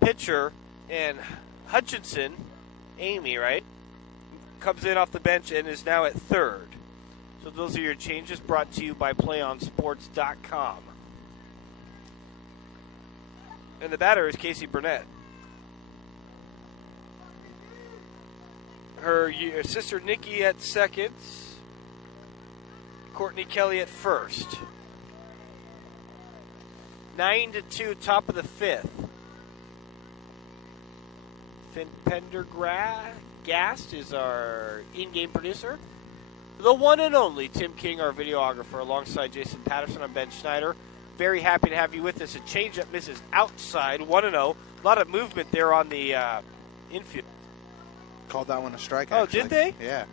pitcher, and Hutchinson, Amy, right, comes in off the bench and is now at third. So those are your changes brought to you by PlayOnSports.com. And the batter is Casey Burnett. Her sister Nikki at second. Courtney Kelly at first. 9-2, top of the fifth. Finn Pendergast is our in-game producer. The one and only Tim King, our videographer, alongside Jason Patterson. I'm Ben Schneider. Very happy to have you with us. A change-up misses outside, 1-0. A lot of movement there on the infield. Called that one a strike, Oh, actually. did they? Yeah.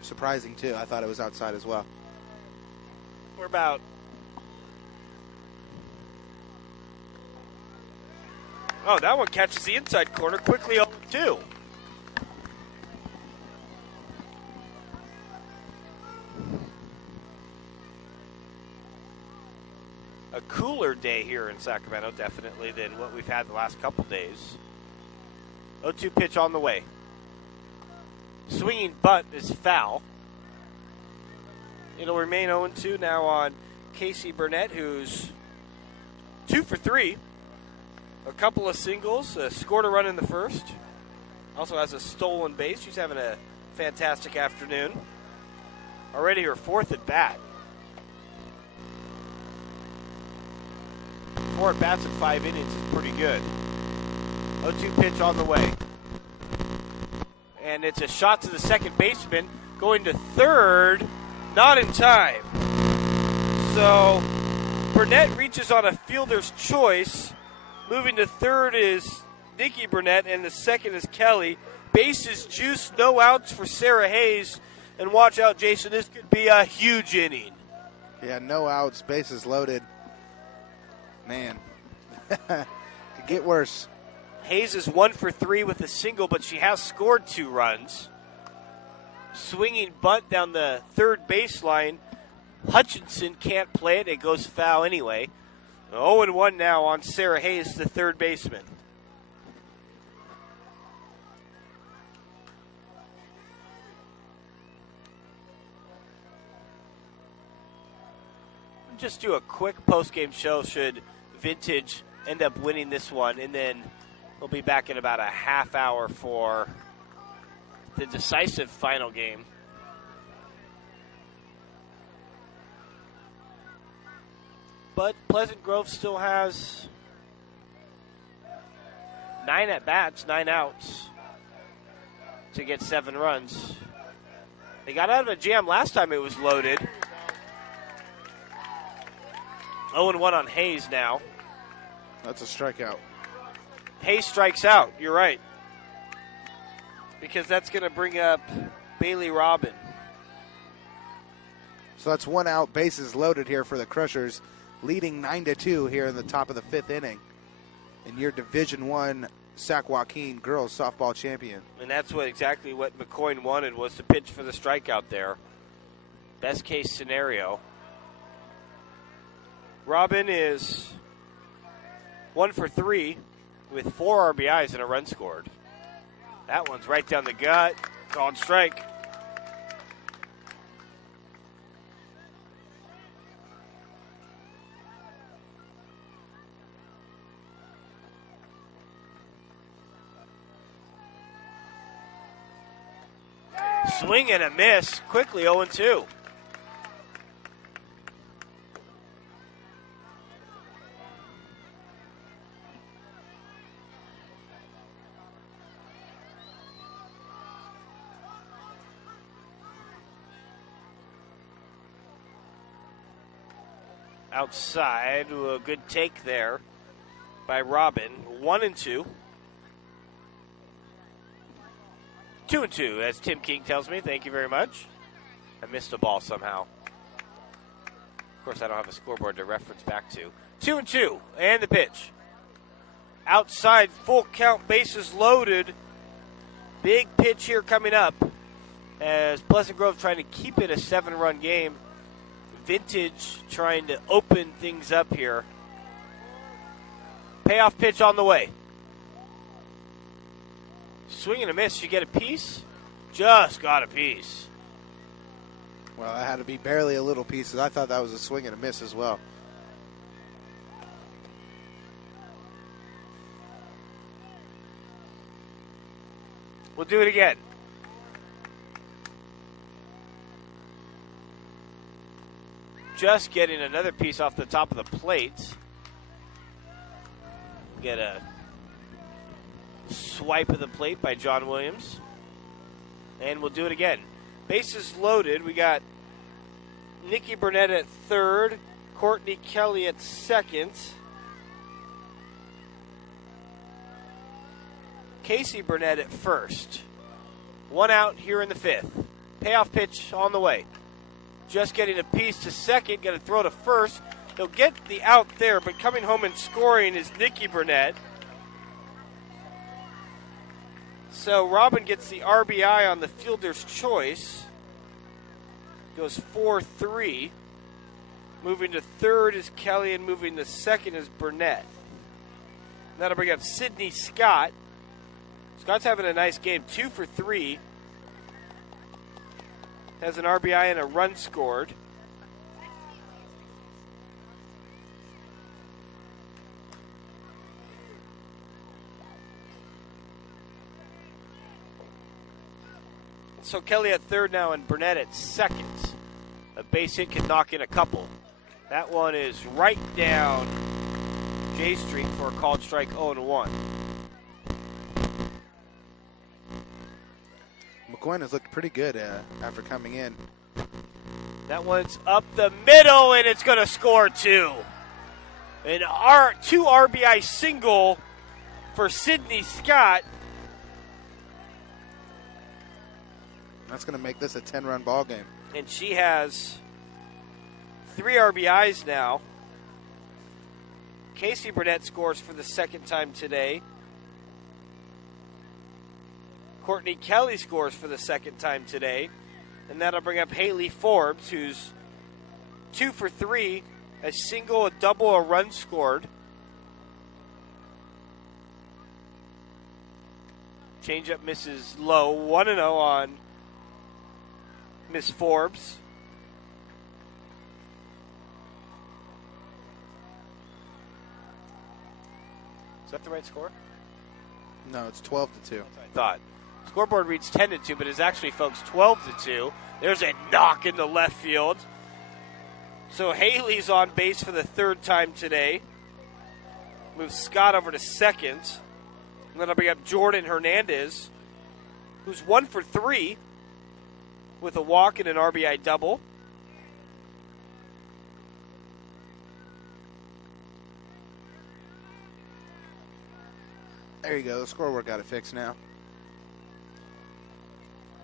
Surprising, too. I thought it was outside as well. We're about... Oh, that one catches the inside corner quickly 0-2. A cooler day here in Sacramento, definitely, than what we've had the last couple days. 0-2 pitch on the way. Swinging butt is foul. It'll remain 0-2 now on Casey Burnett, who's 2 for 3. A couple of singles, scored a run in the first. Also has a stolen base. She's having a fantastic afternoon. Already her fourth at bat. 4 at bats in 5 innings is pretty good. 0-2 pitch on the way. And it's a shot to the second baseman. Going to third, not in time. So Burnett reaches on a fielder's choice. Moving to third is Nikki Burnett, and the second is Kelly. Bases juiced, no outs for Sarah Hayes. And watch out, Jason, this could be a huge inning. Yeah, no outs, bases loaded. Man, could get worse. Hayes is 1 for 3 with a single, but she has scored 2 runs. Swinging bunt down the third baseline. Hutchinson can't play it. It goes foul anyway. 0-1 now on Sarah Hayes, the third baseman. just do a quick post-game show should Vintage end up winning this one, and then we'll be back in about a half hour for the decisive final game. But Pleasant Grove still has 9 at-bats, 9 outs to get 7 runs. They got out of a jam last time it was loaded. 0-1 on Hayes now. That's a strikeout. Hayes strikes out. You're right. Because that's going to bring up Bailey Robin. So that's 1 out, bases loaded here for the Crushers, leading 9-2 here in the top of the 5th inning. And your Division I Sac-Joaquin girls softball champion. And that's exactly what McCoy wanted, was to pitch for the strikeout there. Best case scenario. Robin is 1 for 3 with 4 RBIs and a run scored. That one's right down the gut. Called strike. Swing and a miss. Quickly 0-2. Outside, a good take there by Robin. 1-2. 2-2, as Tim King tells me. Thank you very much. I missed a ball somehow. Of course, I don't have a scoreboard to reference back to. 2-2, and the pitch. Outside, full count, bases loaded. Big pitch here coming up as Pleasant Grove trying to keep it a 7-run game. Vintage trying to open things up here. Payoff pitch on the way. Swing and a miss. You get a piece? Just got a piece. Well, that had to be barely a little piece. I thought that was a swing and a miss as well. We'll do it again. Just getting another piece off the top of the plate. Get a swipe of the plate by John Williams. And we'll do it again. Bases loaded. We got Nikki Burnett at third. Courtney Kelly at second. Casey Burnett at first. 1 out here in the 5th. Payoff pitch on the way. Just getting a piece to second. Got to throw to first. He'll get the out there, but coming home and scoring is Nikki Burnett. So Robin gets the RBI on the fielder's choice. Goes 4-3. Moving to third is Kelly, and moving to second is Burnett. That'll bring up Sydney Scott. Scott's having a nice game. 2 for 3. Has an RBI and a run scored. So Kelly at third now and Burnett at second. A base hit can knock in a couple. That one is right down J Street for a called strike 0-1. McCoy has looked pretty good after coming in. That one's up the middle, and it's going to score 2. An 2 RBI single for Sydney Scott. That's going to make this a 10-run ball game. And she has 3 RBIs now. Casey Burnett scores for the second time today. Courtney Kelly scores for the second time today. And that'll bring up Haley Forbes, who's 2 for 3. A single, a double, a run scored. Changeup misses low. 1-0 on Miss Forbes. Is that the right score? No, it's 12-2. That's what I thought. Scoreboard reads 10-2, but it's actually, folks, 12-2. There's a knock in the left field. So Haley's on base for the third time today. Moves Scott over to second. And then I'll bring up Jordan Hernandez, who's 1 for 3 with a walk and an RBI double. There you go. The scoreboard got it fixed now.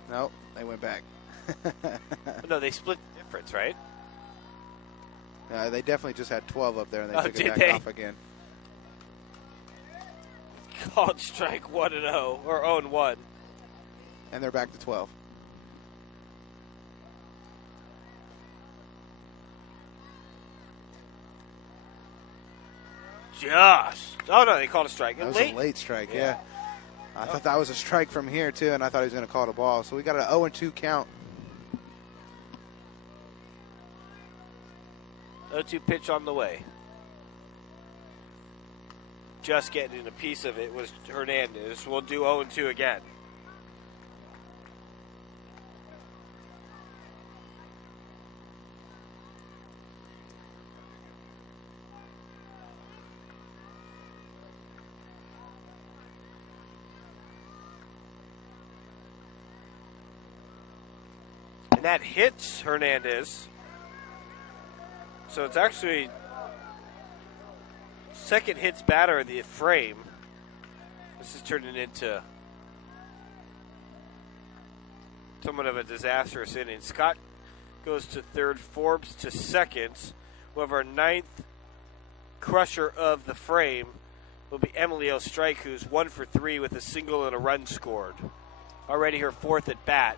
Nope, they went back. No, they split the difference, right? They definitely just had 12 up there, and they took it back off again. Called strike 1-0, or 0-1. And they're back to 12. Just. Oh, no, they called a strike. That was a late strike, yeah. I thought that was a strike from here, too, and I thought he was going to call it a ball. So we got an 0-2 count. 0-2 pitch on the way. Just getting in a piece of it was Hernandez. We'll do 0-2 again. And that hits Hernandez. So it's actually second hits batter of the frame. This is turning into somewhat of a disastrous inning. Scott goes to third, Forbes to second. We'll have our ninth crusher of the frame will be Emilio Strike, who's 1 for 3 with a single and a run scored. Already her fourth at bat.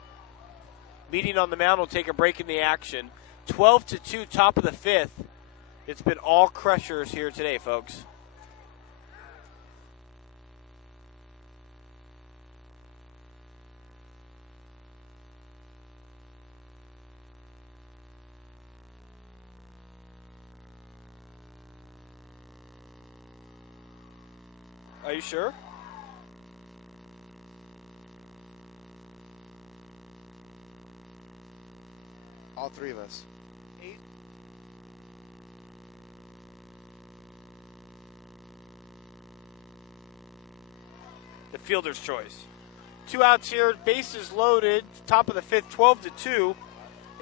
Meeting on the mound will take a break in the action. 12-2, top of the fifth. It's been all crushers here today, folks. Are you sure? All three of us. 8. The fielder's choice. 2 outs here, bases loaded, top of the fifth, 12-2,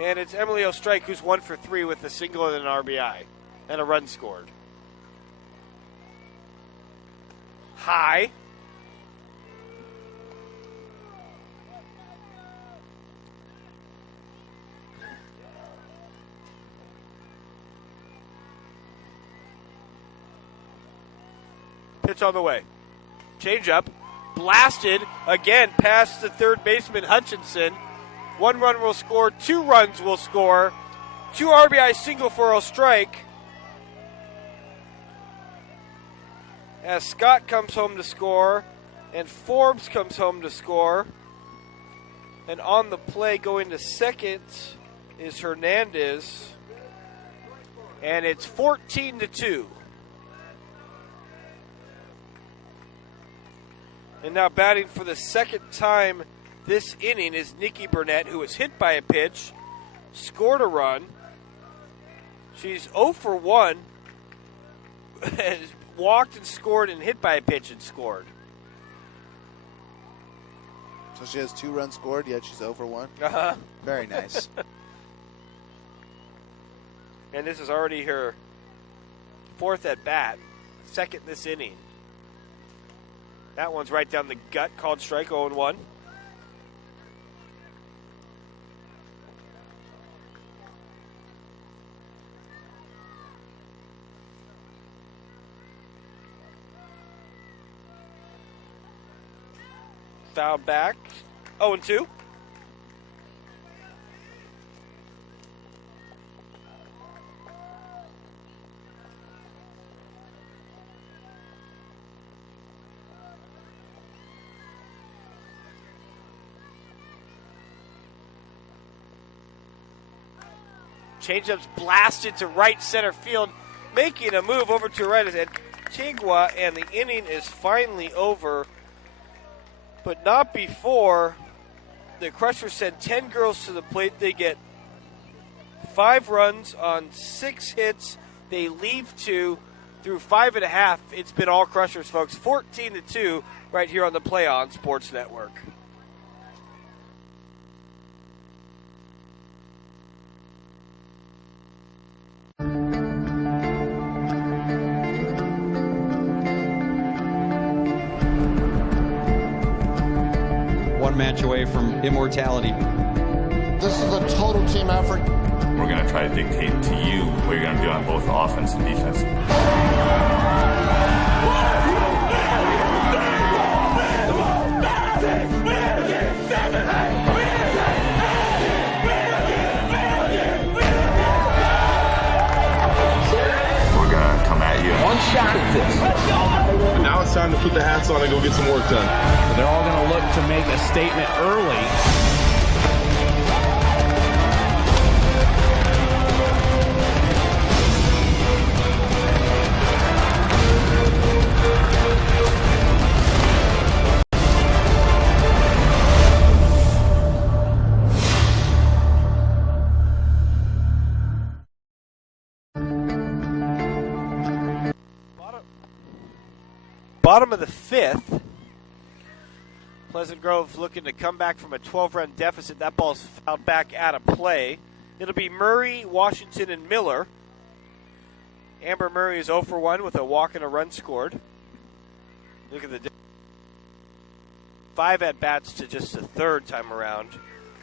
and it's Emilio Strike, who's 1 for 3 with a single and an RBI, and a run scored. High. Pitch on the way. Change up. Blasted again past the third baseman Hutchinson. 1 run will score. 2 runs will score. 2 RBI single for a strike. As Scott comes home to score, and Forbes comes home to score. And on the play going to second is Hernandez. And it's 14-2. And now batting for the second time this inning is Nikki Burnett, who was hit by a pitch, scored a run. She's 0 for 1, has walked and scored and hit by a pitch and scored. So she has 2 runs scored, yet she's 0 for 1? Uh-huh. Very nice. And this is already her 4th at bat, second this inning. That one's right down the gut, called strike, 0-1. Foul back, 0-2. Changeup's blasted to right center field, making a move over to right. And Antigua, and the inning is finally over, but not before the Crushers send 10 girls to the plate. They get 5 runs on 6 hits. They leave 2 through 5.5. It's been all Crushers, folks. 14-2 right here on the Play On Sports Network. One match away from immortality. This is a total team effort. We're going to try to dictate to you what you're going to do on both offense and defense. We're going to come at you. One shot at this. And now it's time to put the hats on and go get some work done. They're all going to look to make a statement early. Bottom of the 5th. Pleasant Grove looking to come back from a 12-run deficit. That ball's fouled back out of play. It'll be Murray, Washington, and Miller. Amber Murray is 0 for 1 with a walk and a run scored. Look at the 5 at-bats to just the 3rd time around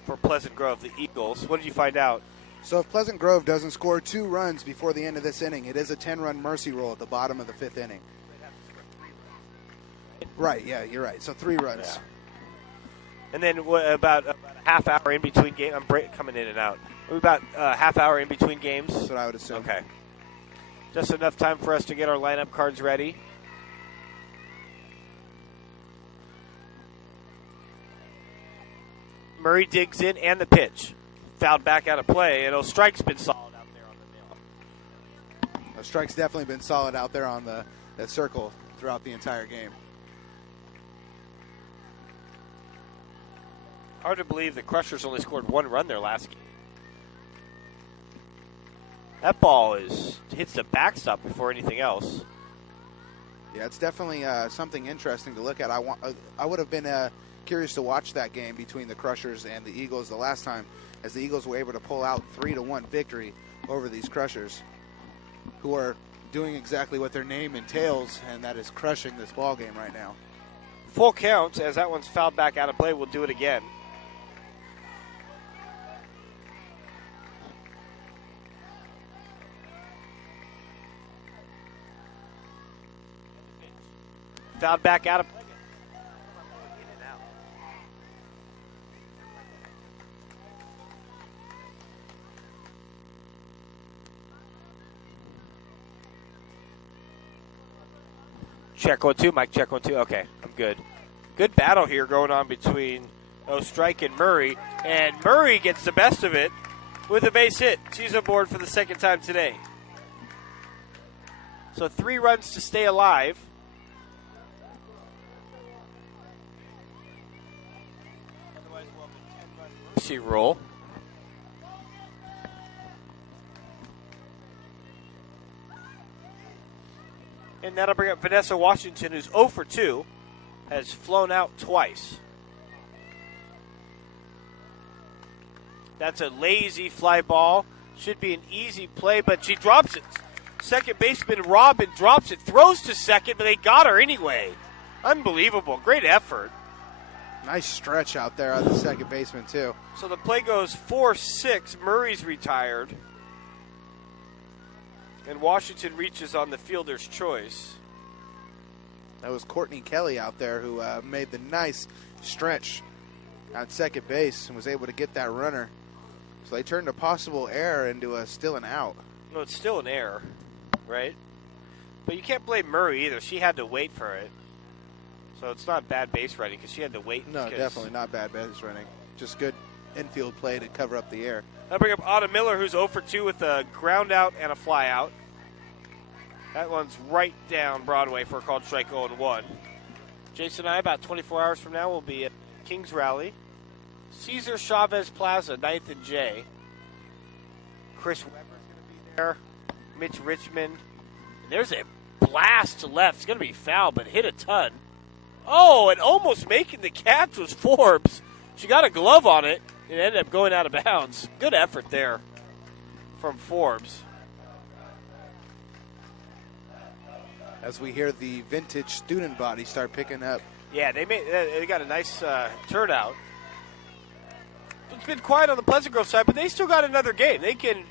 for Pleasant Grove, the Eagles. What did you find out? So if Pleasant Grove doesn't score 2 runs before the end of this inning, it is a 10-run mercy roll at the bottom of the 5th inning. Right, yeah, you're right. So 3 runs. Yeah. And then about a half hour in between games. I'm coming in and out. About a half hour in between games. That's what I would assume. Okay. Just enough time for us to get our lineup cards ready. Murray digs in and the pitch. Fouled back out of play, and O'Strike's been solid out there on the mill. O'Strike's definitely been solid out there on that circle throughout the entire game. Hard to believe the Crushers only scored 1 run their last game. That ball hits the backstop before anything else. Yeah, it's definitely something interesting to look at. I would have been curious to watch that game between the Crushers and the Eagles the last time, as the Eagles were able to pull out 3-1 victory over these Crushers, who are doing exactly what their name entails, and that is crushing this ball game right now. Full count, as that one's fouled back out of play. We'll do it again. Fouled back out of play. Check 1 2, Mike. Check 1 2. Okay, I'm good. Good battle here going on between O'Strike and Murray, and Murray gets the best of it with a base hit. She's aboard for the 2nd time today. So 3 runs to stay alive. Otherwise, we'll have a 10-run mercy roll. And that'll bring up Vanessa Washington, who's 0 for 2, has flown out twice. That's a lazy fly ball. Should be an easy play, but she drops it. Second baseman Robin drops it, throws to second, but they got her anyway. Unbelievable. Great effort. Nice stretch out there on the second baseman, too. So the play goes 4-6. Murray's retired. And Washington reaches on the fielder's choice. That was Courtney Kelly out there who made the nice stretch on second base and was able to get that runner. So they turned a possible error into still an out. No, it's still an error, right? But you can't blame Murray either. She had to wait for it. So it's not bad base running because she had to wait. No, definitely not bad base running. Just good infield play to cover up the error. I'll bring up Autumn Miller, who's 0 for 2 with a ground out and a fly out. That one's right down Broadway for a called strike 0-1. Jason and I, about 24 hours from now, will be at Kings Rally, Cesar Chavez Plaza, 9th and J. Chris Webber's going to be there, Mitch Richmond. And there's a blast to left. It's going to be foul, but hit a ton. Oh, and almost making the catch was Forbes. She got a glove on it and ended up going out of bounds. Good effort there from Forbes. As we hear the vintage student body start picking up. Yeah, they got a nice turnout. It's been quiet on the Pleasant Grove side, but they still got another game. They can,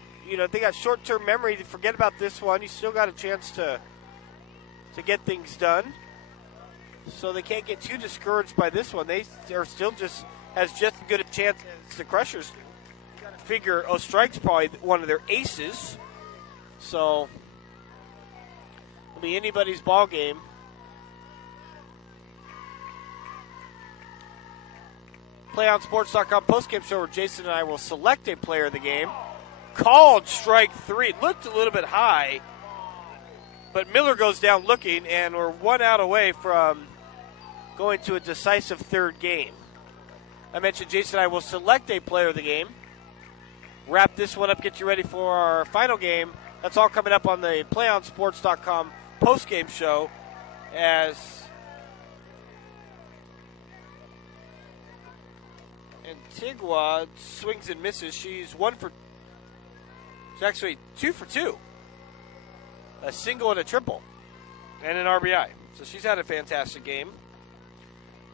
they got short-term memory to forget about this one. You still got a chance to get things done. So they can't get too discouraged by this one. They are still just as good a chance as the Crushers. You got to figure Strike's probably one of their aces. So it'll be anybody's ball game. PlayOnSports.com postgame show where Jason and I will select a player of the game. Called strike 3. It looked a little bit high, but Miller goes down looking, and we're 1 out away from going to a decisive third game. I mentioned Jason and I will select a player of the game. Wrap this one up, get you ready for our final game. That's all coming up on the PlayOnSports.com postgame show as Antigua swings and misses. She's actually 2 for 2. A single and a triple. And an RBI. So she's had a fantastic game.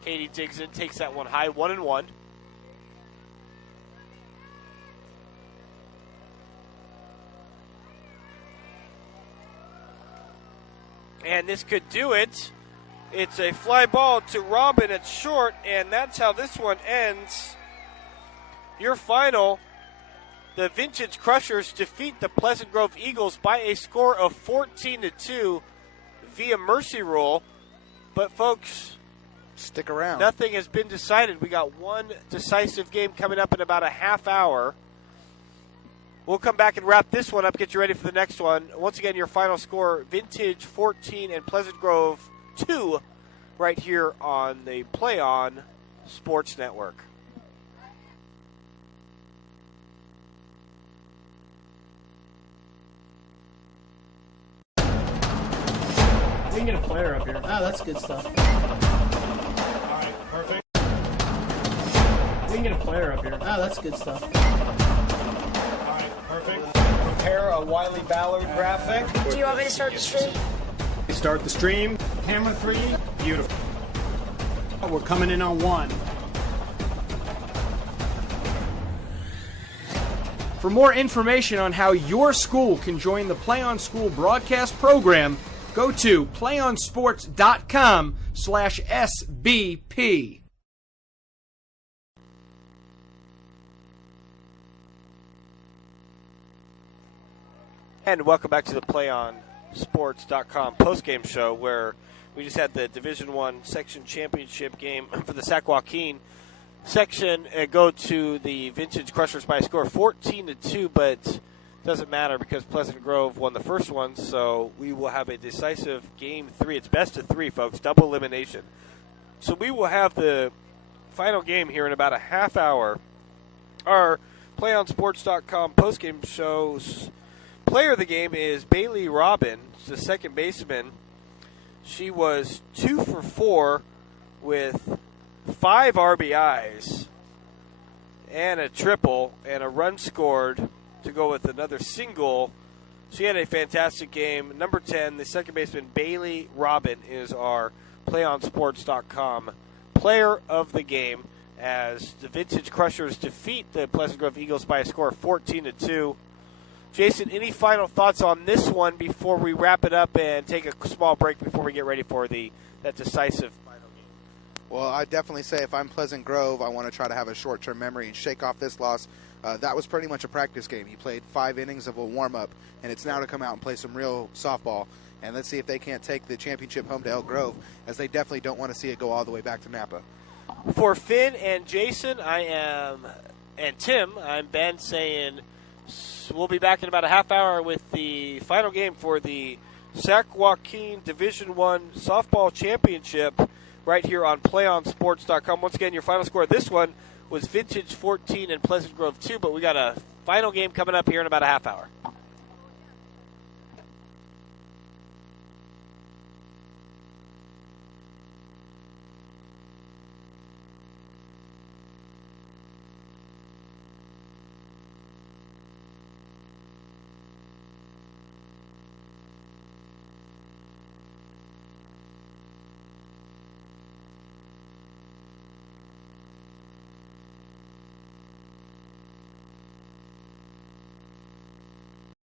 Katie digs in, takes that one high, 1-1. And this could do it. It's a fly ball to Robin at short, and that's how this one ends. Your final, the Vintage Crushers defeat the Pleasant Grove Eagles by a score of 14-2 via mercy rule. But folks, stick around. Nothing has been decided. We got one decisive game coming up in about a half hour. We'll come back and wrap this one up, get you ready for the next one. Once again, your final score, Vintage 14 and Pleasant Grove 2, right here on the Play On Sports Network. We can get a player up here. Oh, that's good stuff. All right, perfect. We can get a player up here. Oh, that's good stuff. All right, perfect. Prepare a Wiley Ballard graphic. Do you want me to start the stream? Start the stream. Camera 3. Beautiful. We're coming in on 1. For more information on how your school can join the Play On School broadcast program, go to playonsports.com/SBP. And welcome back to the PlayOnSports.com postgame show, where we just had the Division I section championship game for the Sac-Joaquin section go to the Vintage Crushers by a score of 14-2, but it doesn't matter because Pleasant Grove won the first one, so we will have a decisive game 3. It's best of 3, folks, double elimination. So we will have the final game here in about a half hour. Our PlayOnSports.com postgame show's player of the game is Bailey Robin, the second baseman. She was 2 for 4 with 5 RBIs and a triple and a run scored to go with another single. She had a fantastic game. Number 10, the second baseman, Bailey Robin, is our PlayOnSports.com player of the game as the Vintage Crushers defeat the Pleasant Grove Eagles by a score of 14-2. Jason, any final thoughts on this one before we wrap it up and take a small break before we get ready for that decisive final game? Well, I definitely say if I'm Pleasant Grove, I want to try to have a short-term memory and shake off this loss. That was pretty much a practice game. You played 5 innings of a warm-up, and it's now to come out and play some real softball. And let's see if they can't take the championship home to Elk Grove, as they definitely don't want to see it go all the way back to Napa. For Finn and Jason, and Tim, I'm Ben saying we'll be back in about a half hour with the final game for the Sac-Joaquin Division I Softball Championship right here on PlayOnSports.com. Once again, your final score of this one was Vintage 14 and Pleasant Grove 2, but we got a final game coming up here in about a half hour.